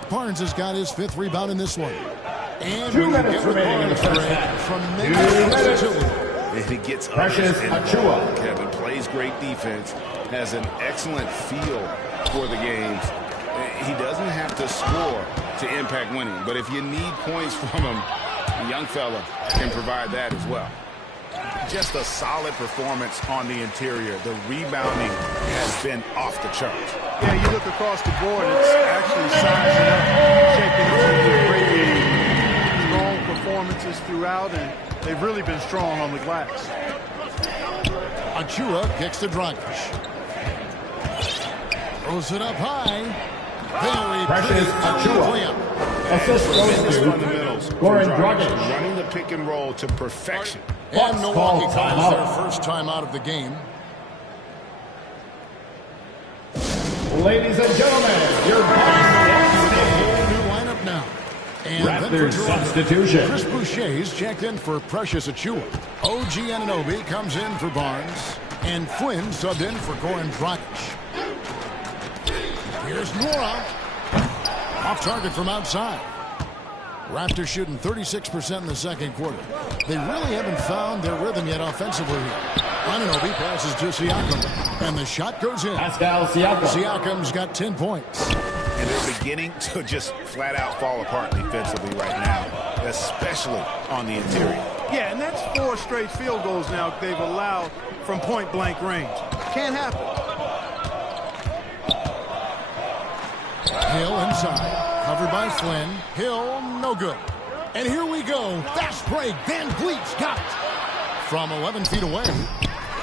Barnes has got his 5th rebound in this one. And 2 minutes remaining in the first half. 2 minutes. And he gets Precious Achua. Kevin plays great defense, has an excellent feel for the games. He doesn't have to score to impact winning, but if you need points from him, the young fella can provide that as well. Just a solid performance on the interior. The rebounding has been off the charts. Yeah, you look across the board, it's actually sizing up, shaping up to be a great game. Strong performances throughout, and they've really been strong on the glass. Achua kicks to Dragic. Throws it up high. Very Precious Achua. Assist goes to Fundamentals. Goran Dragic. Running the pick and roll to perfection. And Milwaukee calls timeout. their first time out of the game. Ladies and gentlemen, your New lineup now. And Raptors then for Toronto, substitution. Chris Boucher's checked in for Precious Achua. OG Anunoby comes in for Barnes. And Flynn subbed in for Goran Dragic. Here's Nora. Off target from outside. Raptors shooting 36% in the second quarter. They really haven't found their rhythm yet offensively here. Anunoby passes to Siakam. And the shot goes in. Pascal Siakam. Siakam's got 10 points. And they're beginning to just flat out fall apart defensively right now, especially on the interior. Yeah, and that's 4 straight field goals now they've allowed from point-blank range. Can't happen. Hill inside. Covered by Flynn. Hill, no good. And here we go. Fast break. Van Vliet's got it. From 11 feet away,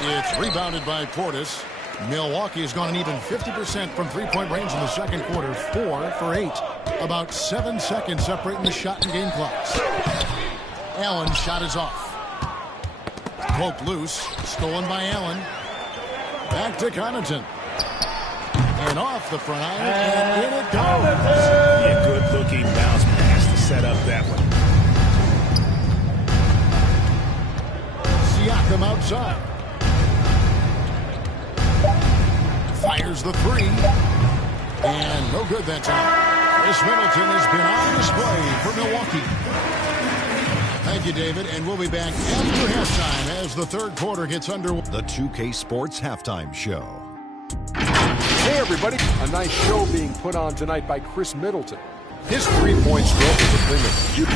it's rebounded by Portis. Milwaukee has gone an even 50% from three-point range in the second quarter. 4 for 8. About 7 seconds separating the shot and game clocks. Allen's shot is off. Poke loose. Stolen by Allen. Back to Connaughton. And off the front iron, and in it goes. Yeah, good-looking bounce pass to set up that one. Siakam outside. Fires the three. And no good that time. Chris Middleton has been on display for Milwaukee. Thank you, David. And we'll be back after halftime as the third quarter gets underway. The 2K Sports Halftime Show. Hey, everybody. A nice show being put on tonight by Chris Middleton. His three-point stroke is a thing of beauty.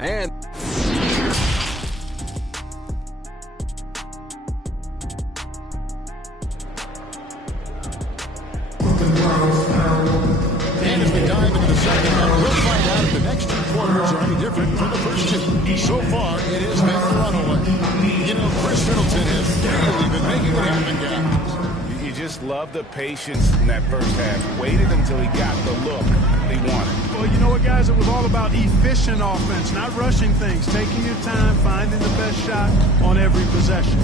And as we dive into the second half, we'll find out if the next two quarters are any different from the first two. So far, it has been a runaway. You know, Chris Middleton has really been making it happen, guys. You just love the patience in that first half. Waited until he got the look they wanted. Well, you know what, guys? It was all about efficient offense, not rushing things, taking your time, finding the best shot on every possession.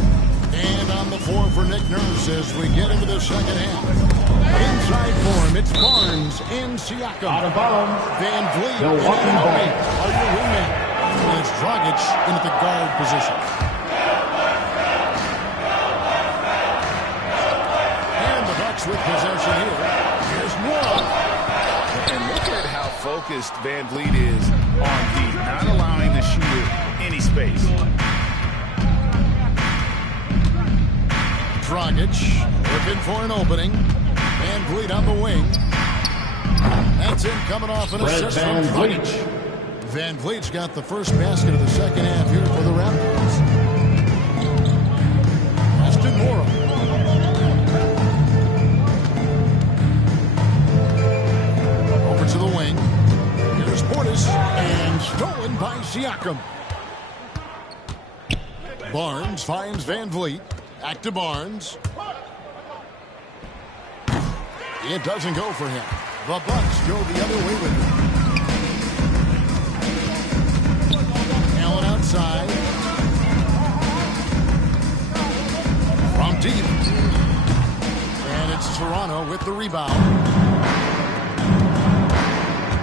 And on the floor for Nick Nurse as we get into the second half. Inside form, it's Barnes and Siakam. Out of bounds. Van Vliet Milwaukee and ball. are your wingmen. And it's Dragic in at the guard position. And the Bucks with possession here. Here's Noah. And look at how focused Van Vliet is on deep, not allowing the shooter any space. Dragic looking for an opening. Van Vliet on the wing. That's him coming off an assist from Dragic. Van Vliet's got the first basket of the second half here for the Raptors. Aston Morrow. Over to the wing. Here's Portis. And stolen by Siakam. Barnes finds Van Vliet. Back to Barnes. It doesn't go for him. The Bucks go the other way with it. Allen outside. From deep. And it's Toronto with the rebound.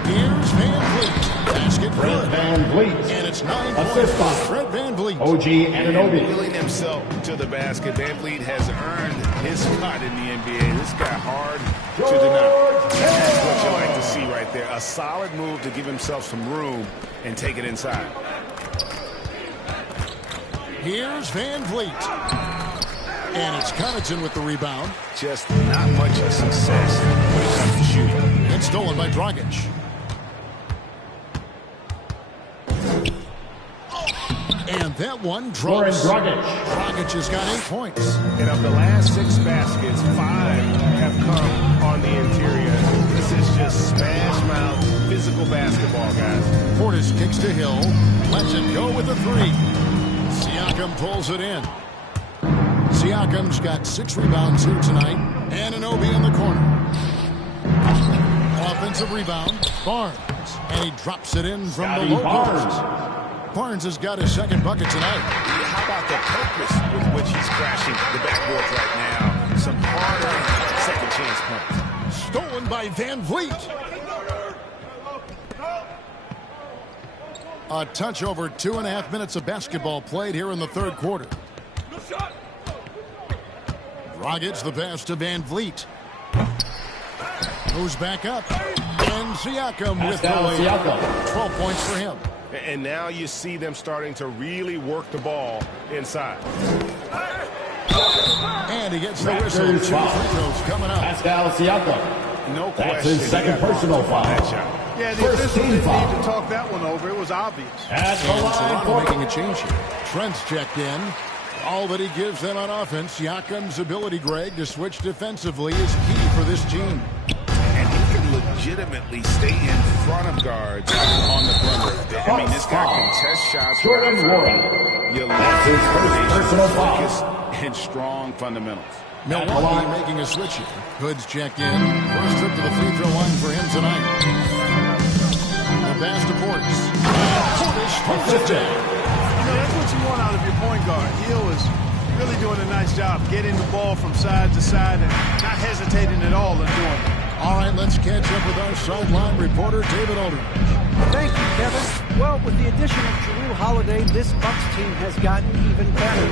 Here's Van Vliet. Basket Fred Van Vliet. And it's 9 Assist points by for Fred Van Vliet. OG Anunoby. Wheeling himself to the basket. Van Vliet has earned his spot in the NBA. This guy hard to deny. That's what you like to see right there. A solid move to give himself some room and take it inside. Here's Van Vliet. And it's Connaughton with the rebound. Just not much success when it comes to shooting. It's stolen by Dragic. And that one drops. Dragic. Dragic has got 8 points. And of the last 6 baskets, 5 have come on the interior. This is just smash mouth physical basketball, guys. Portis kicks to Hill. Lets it go with the 3. Siakam pulls it in. Siakam's got 6 rebounds here tonight. Anunoby in the corner. Offensive rebound. Barnes. And he drops it in from the low post. Barnes has got his second bucket tonight. How about the purpose with which he's crashing the backboards right now? Some harder second chance points. Stolen by Van Vliet. A touch over 2.5 minutes of basketball played here in the third quarter. Dragic the pass to Van Vliet. Goes back up. And Siakam with the lead. 12 points for him. And now you see them starting to really work the ball inside. And he gets the whistle. 2 free throws coming up. Pascal Siakam. No That's question. his second personal foul. Yeah, the First officials team didn't foul. need to talk that one over. It was obvious. At the And line Toronto for making a change here. Trent's checked in. All that he gives them on offense, Siakam's ability, Greg, to switch defensively is key for this team. And he can legitimately stay in front of guards on the perimeter. I mean, this guy can test shots. Jordan Warren. You That's his first personal foul. focus and strong fundamentals. Milwaukee making a switch here. Hood's checked in. First trip to the free throw line for him tonight. The pass to Portis. Portis puts it down. You know, that's what you want out of your point guard. Hill is good really doing a nice job getting the ball from side to side and not hesitating at all in doing it. All right, let's catch up with our sideline reporter, David Aldridge. Thank you, Kevin. Well, with the addition of Jrue Holiday, this Bucks team has gotten even better.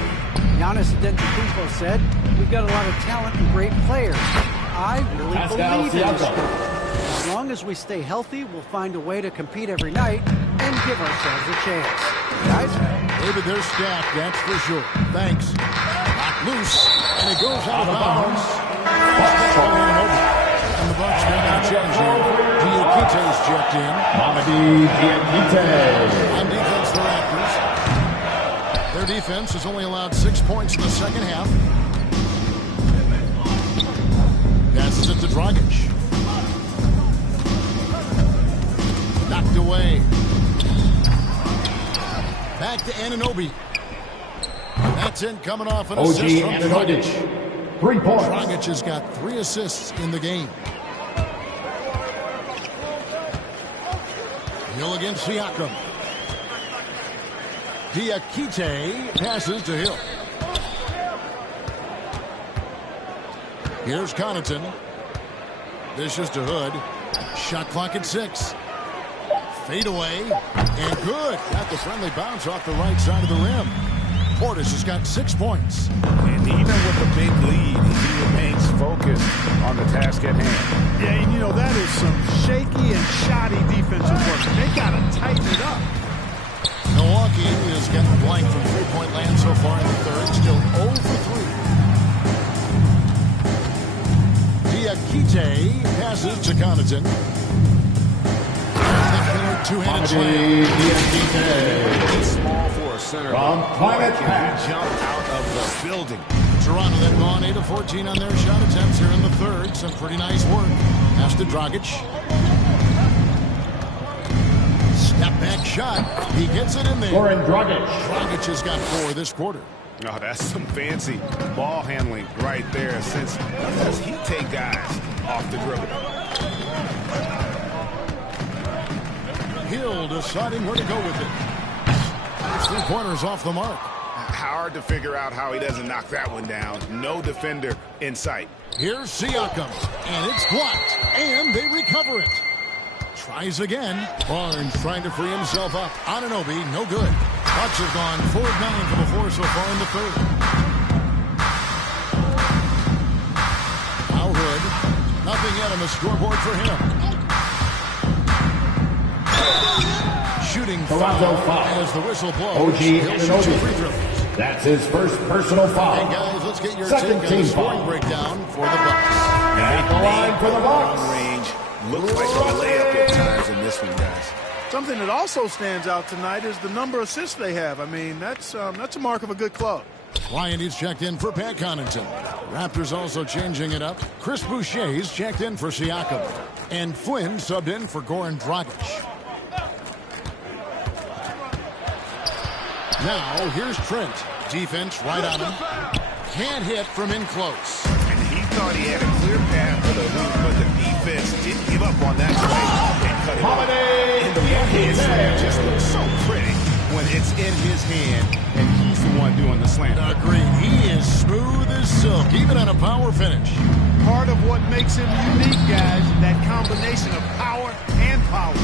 Giannis Antetokounmpo said, "We've got a lot of talent and great players." I really believe in this group. As long as we stay healthy, we'll find a way to compete every night and give ourselves a chance. Guys? David, they're stacked, that's for sure. Thanks. Knocked loose, and it goes out of bounds. And the Bucks making a change here. Diakite's checked in. Mamadi Diakite. On defense, the Raptors. Their defense has only allowed 6 points in the second half. Passes it to Dragic. Knocked away. Back to Anunoby. That's in, coming off an assist from Dragic. 3 points. Dragic has got 3 assists in the game. Hill against Siakam. Diakite passes to Hill. Here's Connaughton. Dishes to Hood. Shot clock at 6. Fade away. And good. Got the friendly bounce off the right side of the rim. Portis has got 6 points. And even with the big lead, he remains focused on the task at hand. Yeah, and you know, that is some shaky and shoddy defensive work. They got to tighten it up. Milwaukee is getting blank from three-point land so far in the third. Still 0 for 3. Diakite passes to Connaughton. Two-handed slam. He's small for a center. From Planet Patch. He jumped out of the building. Toronto then gone 8 of 14 on their shot attempts here in the third. Some pretty nice work. Pass to Dragic. Step back shot. He gets it in there. Goran Dragic. Dragic has got 4 this quarter. Oh, that's some fancy ball handling right there. Since does he take guys off the dribble? Hill deciding where to go with it. 3-pointers off the mark. Hard to figure out how he doesn't knock that one down. No defender in sight. Here's Siakam, and it's blocked, and they recover it. Tries again. Barnes trying to free himself up. Anunoby, no good. Bucks have gone 4 of 9 for the 4 so far in the third. Now Hood. Nothing yet on the scoreboard for him. Shooting foul as the whistle blows. He'll shoot 2 free throws. That's his first personal foul. Hey guys, let's get your Second take on the team scoring foul. breakdown for the Bucks. At the line for the Bucks. Range looks like a layup at times in this one, guys. Something that also stands out tonight is the number of assists they have. I mean, that's a mark of a good club. Bryant is checked in for Pat Connaughton. Raptors also changing it up. Chris Boucher's checked in for Siakam. And Flynn subbed in for Goran Dragic. Now, here's Trent. Defense right on him. Can't hit from in close. And he thought he had a clear path to the hoop, but the defense didn't give up on that play and cut it off. And the one-hand slam just looks so pretty when it's in his hand and he's the one doing the slam. Agreed. He is smooth as silk, even on a power finish. Part of what makes him unique, guys, that combination of power and power.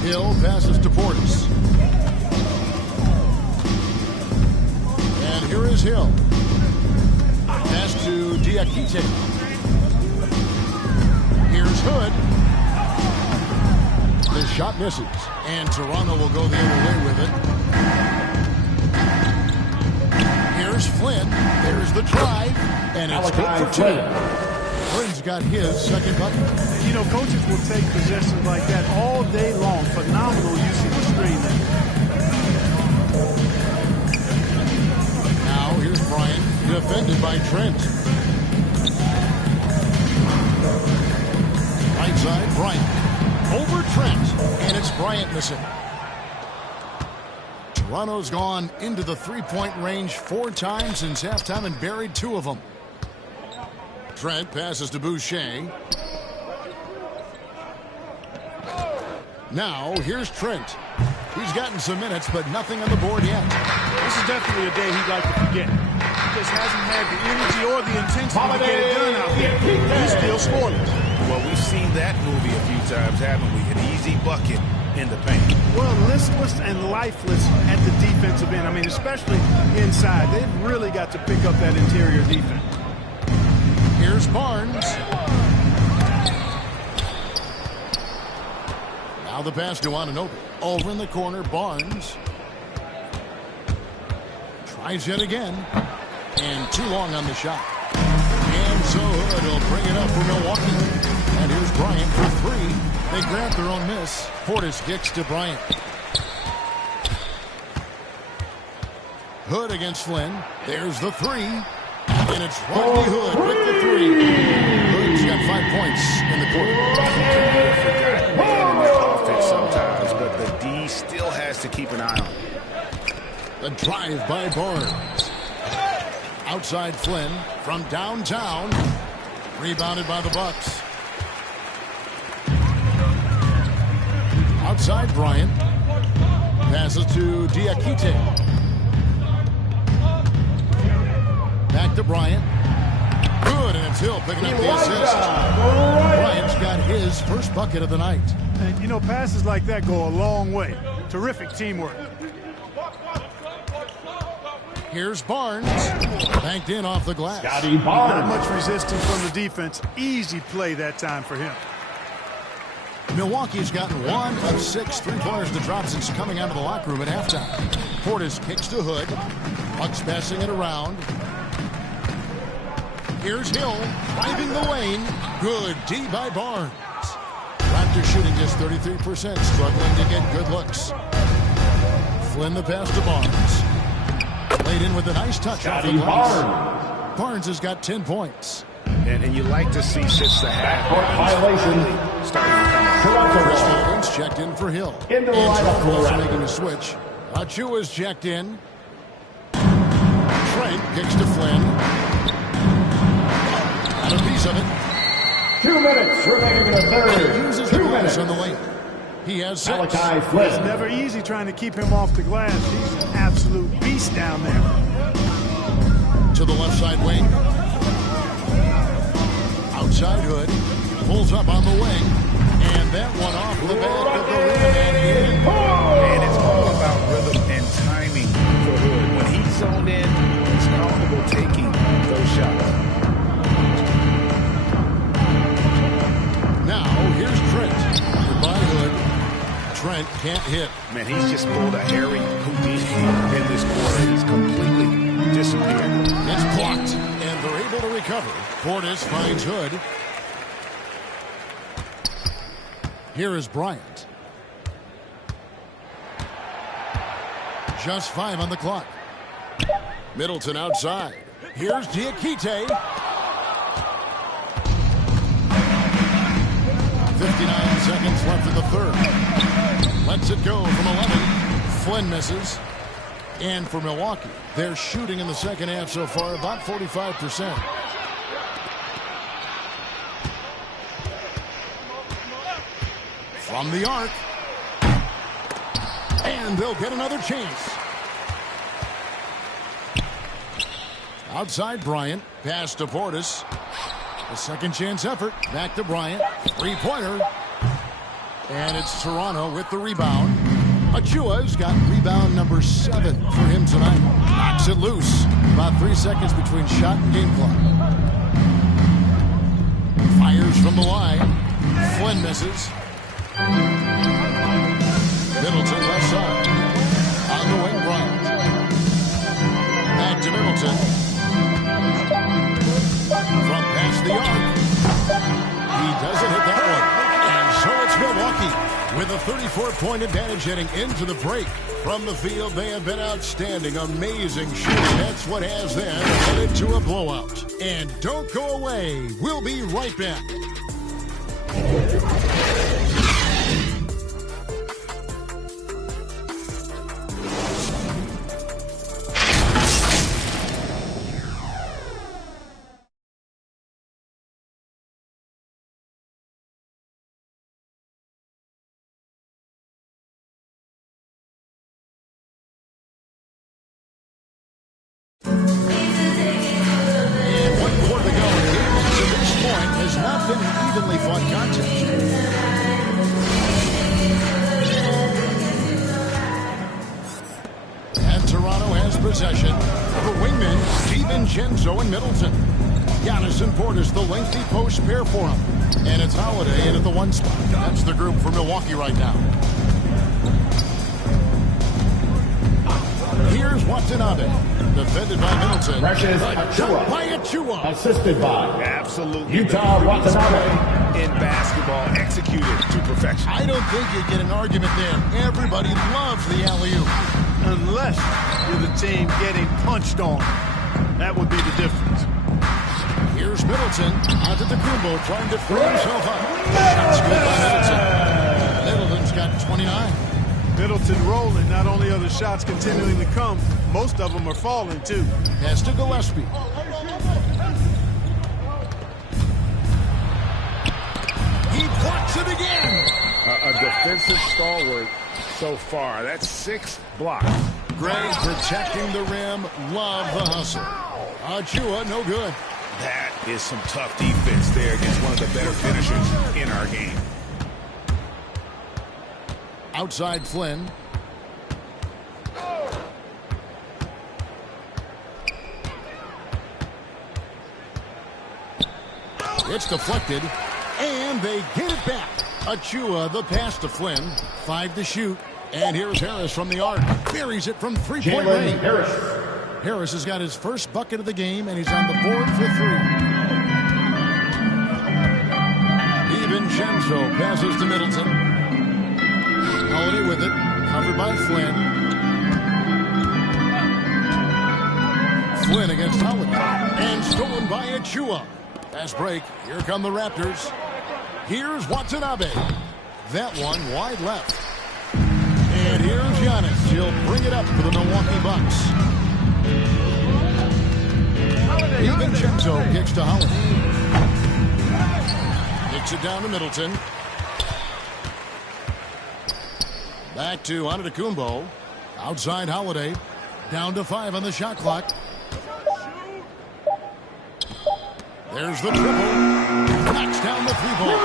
Hill passes to Portis. And here is Hill. Pass to Diakite. Here's Hood. The shot misses. And Toronto will go the other way with it. Here's Flynn. There's the drive. And it's good for 2. Flynn's got his second bucket. You know, coaches will take possessions like that all day long. Phenomenal use of the screen there. Now here's Bryant, defended by Trent. Right side, Bryant. Over Trent, and it's Bryant missing. Toronto's gone into the three-point range 4 times since halftime and buried 2 of them. Trent passes to Boucher. Now, here's Trent. He's gotten some minutes, but nothing on the board yet. This is definitely a day he'd like to forget. He just hasn't had the energy or the intensity to get it done out there. He's still scoreless. Well, we've seen that movie a few times, haven't we? An easy bucket in the paint. Well, listless and lifeless at the defensive end. I mean, especially inside. They've really got to pick up that interior defense. Here's Barnes. Now the pass to Antetokounmpo. Over in the corner, Barnes. Tries yet again. And too long on the shot. And so Hood will bring it up for Milwaukee. And here's Bryant for three. They grab their own miss. Portis kicks to Bryant. Hood against Flynn. There's the three. And it's Rodney Hood with the three. Hood's got 5 points in the quarter. Man in the offense sometimes, but the D still has to keep an eye on him. The drive by Barnes. Outside Flynn from downtown. Rebounded by the Bucks. Outside Bryant. Passes to Diakite. Back to Bryant. Good, and it's Hill picking up the assist. Bryant's got his first bucket of the night. And, you know, passes like that go a long way. Terrific teamwork. Here's Barnes. Banked in off the glass. Not much resistance from the defense. Easy play that time for him. Milwaukee's gotten 1 of 6 three-pointers to drop since coming out of the locker room at halftime. Portis kicks to Hood. Bucks passing it around. Here's Hill driving the lane. Good D by Barnes. Raptors shooting just 33%, struggling to get good looks. Flynn the pass to Barnes. Laid in with a nice touch off the glass. Barnes has got 10 points. And you like to see since the half violation starting to come up. Chris Middleton's checked in for Hill. Into the lineup for the Raptors. Making a switch. Achua's checked in. Trent kicks to Flynn. Got a piece of it. 2 minutes remaining in the third. Uses 2 the glass minutes. on the lane. He has 6. Malachi Flynn. It's never easy trying to keep him off the glass. He's an absolute beast down there. To the left side wing. Outside Hood. Pulls up on the wing. And that one off the back of the rim and in. And it's all about rhythm and timing for Hood. When he's zoned in, he's comfortable taking those shots. Now, here's Trent. Goodbye, Hood. Trent can't hit. Man, he's just pulled a Harry Houdini in this quarter. He's completely disappeared. It's blocked, and they're able to recover. Portis finds Hood. Here is Bryant. Just 5 on the clock. Middleton outside. Here's Diakite. 59 seconds left in the third. Lets it go from 11. Flynn misses. And for Milwaukee, they're shooting in the second half so far about 45%. From the arc. And they'll get another chance. Outside Bryant. Pass to Portis. A second chance effort. Back to Bryant. Three-pointer. And it's Toronto with the rebound. Achua's got rebound number 7 for him tonight. Knocks it loose. About 3 seconds between shot and game clock. Fires from the line. Flynn misses. Middleton left side. On the wing, Bryant. Back to Middleton. From past the arc. He doesn't hit that one. And so it's Milwaukee with a 34-point advantage heading into the break. From the field, they have been outstanding, amazing shooting. That's what has them headed to a blowout. And don't go away. We'll be right back. evenly fought contest. And Toronto has possession. The wingmen, DiVincenzo and Middleton. Giannis and Portis, the lengthy post pair for him. And it's Holiday in at the 1 spot. That's the group for Milwaukee right now. Here's Watanabe. Defended by Middleton. Precious by Achua. Assisted by Absolutely. Utah Watanabe. In basketball, executed to perfection. I don't think you get an argument there. Everybody loves the alley-oop. Unless you're the team getting punched on. That would be the difference. Here's Middleton. Antetokounmpo trying to free himself up. Shots good by Middleton. Middleton's got 29. Middleton rolling. Not only are the shots continuing to come, most of them are falling too. Pass to Gillespie. He blocks it again. A defensive stalwart so far. That's 6 blocks. Gray protecting the rim. Love the hustle. Achua, no good. That is some tough defense there against one of the better finishers in our game. Outside Flynn. It's deflected, and they get it back. Achua, the pass to Flynn. 5 to shoot, and here's Harris from the arc. Buries it from 3-point range. Harris has got his first bucket of the game, and he's on the board for 3. DiVincenzo passes to Middleton. Holiday with it, covered by Flynn. Flynn against Holiday, and stolen by Achua. Fast break, here come the Raptors. Here's Watanabe. That one wide left. And here's Giannis. He'll bring it up for the Milwaukee Bucks. DiVincenzo kicks to Holiday. Kicks it down to Middleton. Back to Antetokounmpo. Outside Holiday. Down to 5 on the shot clock. There's the triple. Knocks down the 3-ball.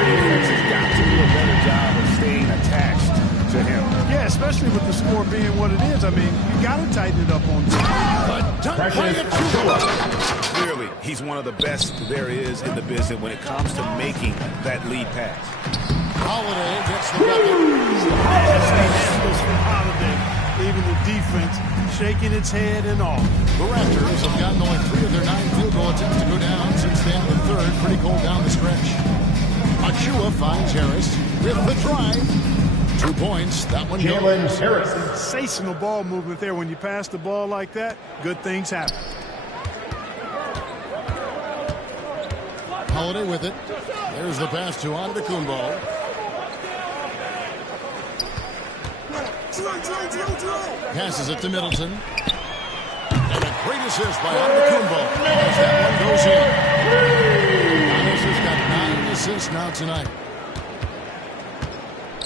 Defense has got to do a better job of staying attached to him. Yeah, especially with the score being what it is. I mean, you got to tighten it up on Clearly, he's one of the best there is in the business when it comes to making that lead pass. Holiday gets the bucket. handles from Holiday. Even the defense shaking its head and all. The Raptors have gotten only 3 of their 9 field goal attempts to go down since they had the third. Pretty cold down the stretch. Achua finds Harris with the drive. 2 points. That one goes. Harris. Sensational ball movement there. When you pass the ball like that, good things happen. Holiday with it. There's the pass to Antetokounmpo. Passes it to Middleton. And a great assist by Antetokounmpo as that one goes in. Giannis has got 9 assists now tonight.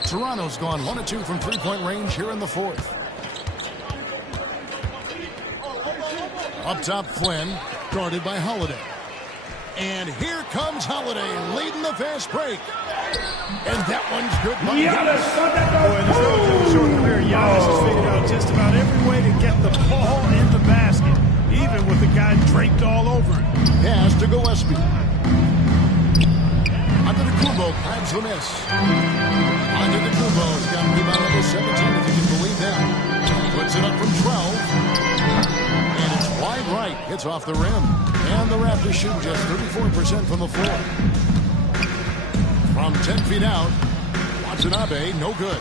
Toronto's gone 1 of 2 from 3-point range here in the 4th. Up top, Flynn, guarded by Holiday. And here comes Holiday leading the fast break. And that one's good by Giannis. Giannis has figured out just about every way to get the ball in the basket, even with the guy draped all over it. Pass to Gillespie. Antetokounmpo grabs the miss. Antetokounmpo's got rebound number 17, if you can believe that. Puts it up from 12. And it's wide right. Hits off the rim. And the Raptors shoot just 34% from the floor. From 10 feet out, Watanabe, no good.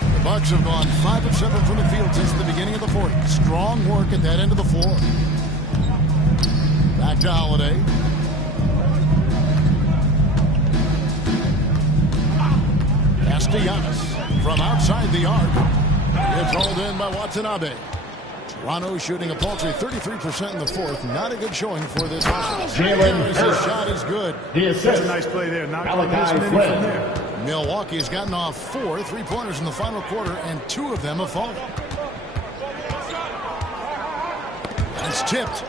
The Bucks have gone 5 of 7 from the field since the beginning of the 4th. Strong work at that end of the floor. Back to Holiday. Pass to Giannis from outside the arc. It's hauled in by Watanabe. Toronto shooting a paltry 33% in the 4th. Not a good showing for this offense. Harris' shot is good. That's a nice play there. Not going to miss many from there. Milwaukee's gotten off 4 3-pointers in the final quarter, and 2 of them have fallen. That's tipped.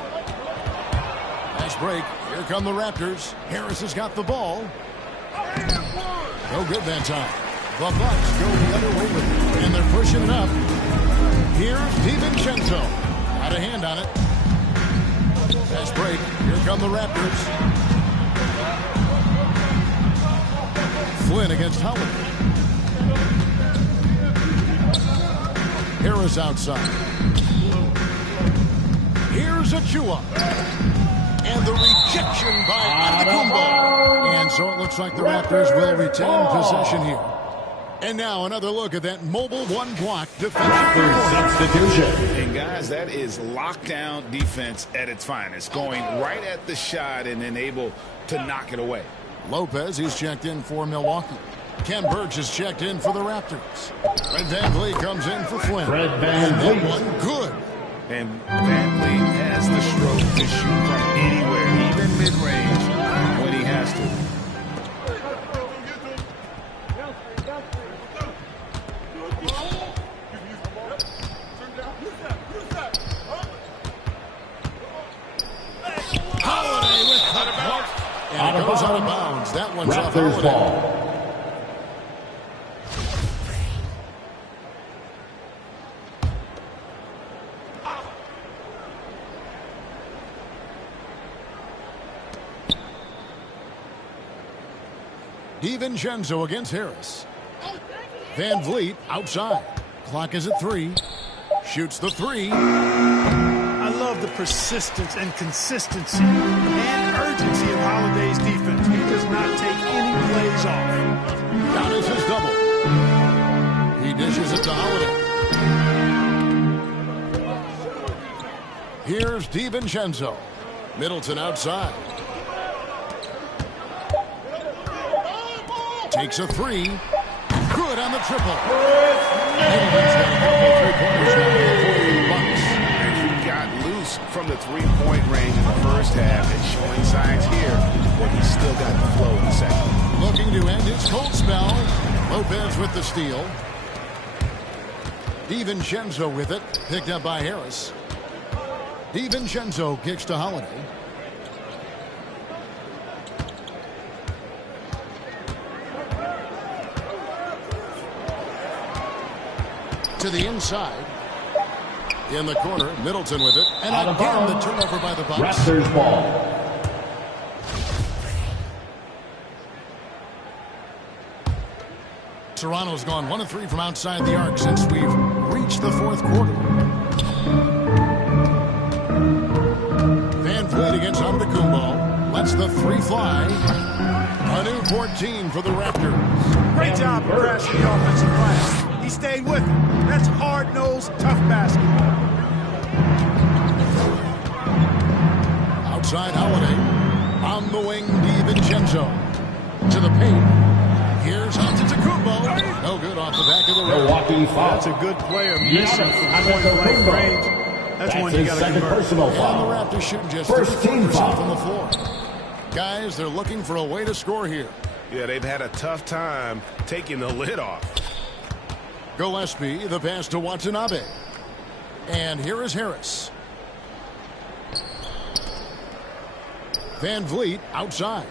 Fast break. Here come the Raptors. Harris has got the ball. No good that time. The Bucks go the other way with it. And they're pushing it up. Here's DiVincenzo. Got a hand on it. Fast break. Here come the Raptors. Flynn against Holiday. Harris outside. Here's Achua. And the rejection by Antetokounmpo. And so it looks like the Raptors will retain possession here. And now another look at that mobile one-block defensive substitution. And guys, that is lockdown defense at its finest. Going right at the shot and then able to knock it away. Lopez is checked in for Milwaukee. Ken Burch is checked in for the Raptors. Fred VanVleet comes in for Flynn. Fred VanVleet. That one good. And VanVleet has the stroke to shoot from anywhere, even mid-range, when he has to. Holiday with cut back. And it goes out of bounds. That one's off Raptors Holiday. ball. DiVincenzo against Harris. VanVleet outside. Clock is at 3. Shoots the 3. I love the persistence and consistency and urgency of Holiday's defense. He does not take any plays off. Giannis is double. He dishes it to Holiday. Here's DiVincenzo. Middleton outside. Takes a 3. Good on the triple. Middleton's got a couple three-pointers now for the Bucks. And he got loose from the three-point range in the first half and showing signs here that he's still got the flow in the second. Looking to end his cold spell. Lopez with the steal. DiVincenzo with it. Picked up by Harris. DiVincenzo kicks to Holiday. To the inside. In the corner, Middleton with it. And again, the turnover by the Bucks. Raptors ball. Toronto's gone 1 of 3 from outside the arc since we've reached the fourth quarter. VanVleet against Antetokounmpo. Lets the 3 fly. A new 14 for the Raptors. Great job of crashing the offensive glass. He stayed with it. That's hard-nosed, tough basketball. Outside Holiday. On the wing, DiVincenzo. To the paint. Here's Antetokounmpo. No good off the back of the rim. Milwaukee foul. That's a good player missing from Antetokounmpo. point-blank range. That's one you got to convert. Personal foul. And the Raptors shooting just First team 34% foul. from the floor. Guys, they're looking for a way to score here. Yeah, they've had a tough time taking the lid off. Gillespie, the pass to Watanabe. And here is Harris. VanVleet outside.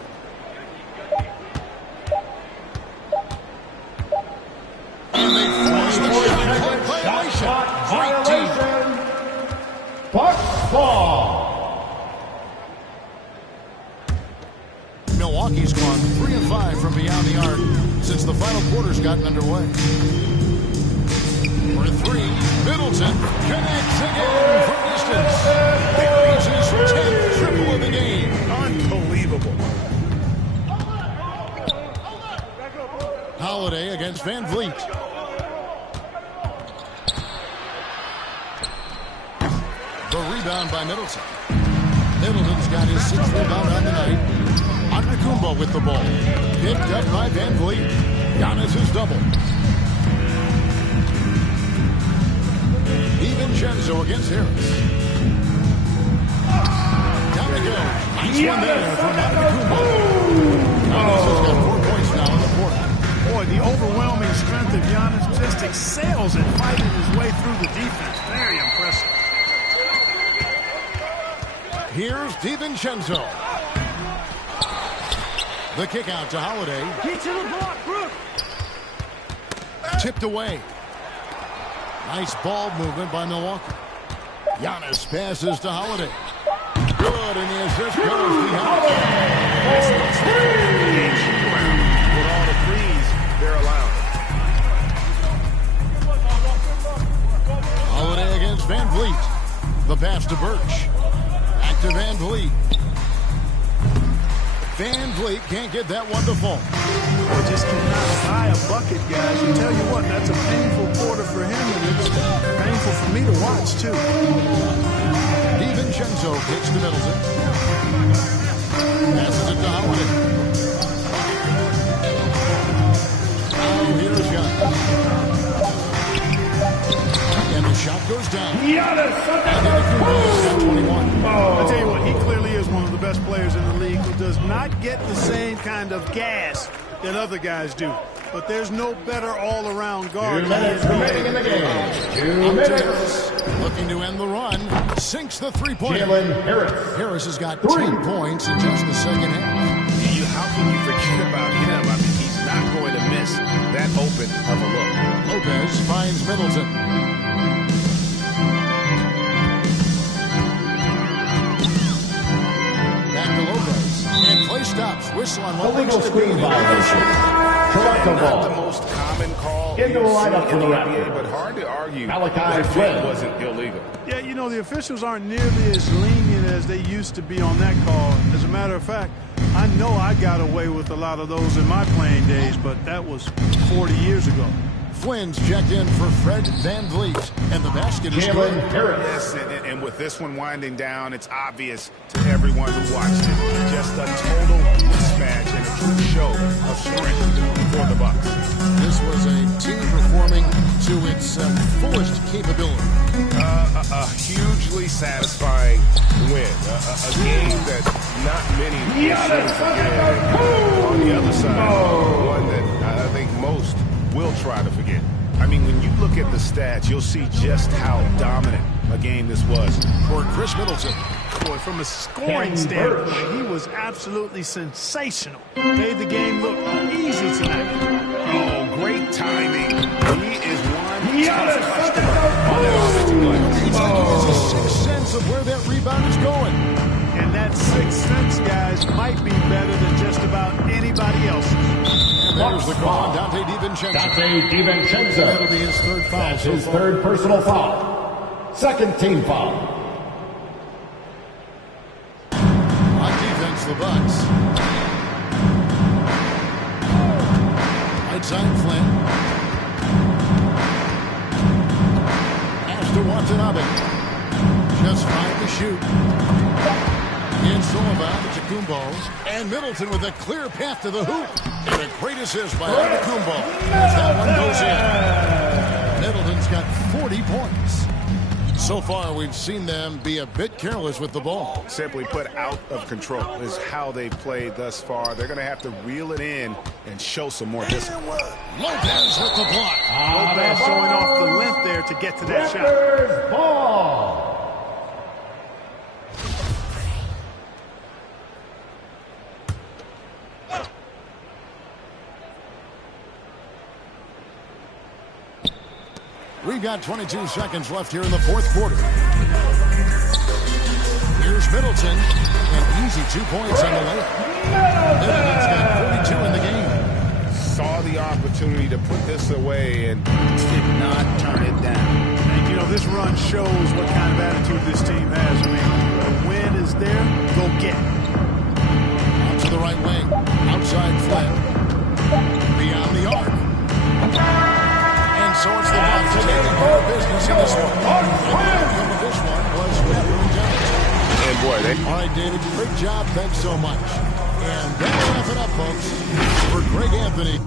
And they force the shot clock violation. Great team. Bucks ball. Milwaukee's gone 3 of 5 from beyond the arc since the final quarter's gotten underway. For 3, Middleton connects again from distance. Buries his 10th triple of the game. Unbelievable. Holiday against VanVleet. The rebound by Middleton. Middleton's got his 6th rebound on the night. Antetokounmpo with the ball. Picked up by VanVleet. Giannis is double. DiVincenzo against Harris. Down it goes. Nice one there from Antetokounmpo. Giannis has got 4 points now in the quarter. Boy, the overwhelming strength of Giannis just excels at fighting his way through the defense. Very impressive. Here's DiVincenzo. The kick out to Holiday. Get to the block, Brook. Tipped away. Nice ball movement by Milwaukee. Giannis passes to Holiday. Good, and the assist goes behind. This looks like the game shoot around. With all the threes they're allowed. Holiday against Van Vliet. The pass to Birch. Back to Van Vliet. Van Vliet can't get that one to fall. Well, just cannot buy a bucket, guys. I tell you what, that's a painful quarter for him, and it's painful for me to watch, too. DiVincenzo kicks to Middleton. Passes it to Holiday. Oh, here's Giannis. And the shot goes down. Antetokounmpo's got 21. I tell you what, he clearly is one of the best players in the league who does not get the same kind of gas that other guys do. But there's no better all-around guard. 2 minutes remaining in the game. 2 minutes. Looking to end the run. Sinks the three-pointer. Jalen Harris. Harris has got 10 points in just the second half. How can you forget about him? I mean, he's not going to miss that open of a look. Lopez finds Middleton. Back to Lopez. And play stops. Whistle on what Illegal screen violation. Toronto Not ball. the most common call Into the lineup for the NBA, Raptors. but hard to argue Malachi that Flynn. it wasn't illegal. Yeah, you know, the officials aren't nearly as lenient as they used to be on that call. As a matter of fact, I know I got away with a lot of those in my playing days, but that was 40 years ago. Flynn's checked in for Fred VanVleet, and the basket is good. Jalen Harris. Yes, and with this one winding down, it's obvious to everyone who watched it. Just a total mismatch and a true show of strength for the Bucks. This was a team performing to its fullest capability. A hugely satisfying win. A game that not many will soon forget. On the other side, one that I think most will try to forget. I mean, when you look at the stats, you'll see just how dominant a game this was. For Chris Middleton. Boy, from a scoring standpoint, he was absolutely sensational. Made the game look easy tonight. Oh, great timing. He is one tough customer on that offensive play. It's like he has a sixth sense of where that rebound is going. And that sixth sense, guys, might be better than just about anybody else's. There's the call on Dante DiVincenzo. Dante DiVincenzo. That'll be his third foul. That's his third personal foul. Second team foul. On defense, the Bucks. Right side, Flynn. Pass to Watanabe. Just 5 to shoot. In Antetokounmpo. And Middleton with a clear path to the hoop. And a great assist by Antetokounmpo as that one goes in. Middleton's got 40 points. So far, we've seen them be a bit careless with the ball. Simply put, out of control is how they played thus far. They're going to have to reel it in and show some more discipline. Lopez with the block. Lopez showing off the length there to get to that shot. Raptors ball. We've got 22 seconds left here in the fourth quarter. Here's Middleton. An easy 2 points on the layup. Middleton's got 42 in the game. Saw the opportunity to put this away and did not turn it down. And, you know, this run shows what kind of attitude this team has. I mean, the win is there, go get it. Out to the right wing. Outside Flynn. Beyond the arc. And so it's the Bucks taking care of business in this one. And the outcome of this one was bedroom Giannis. And boy, they... All right, David, great job. Thanks so much. And that'll wrap it up, folks. For Greg Anthony.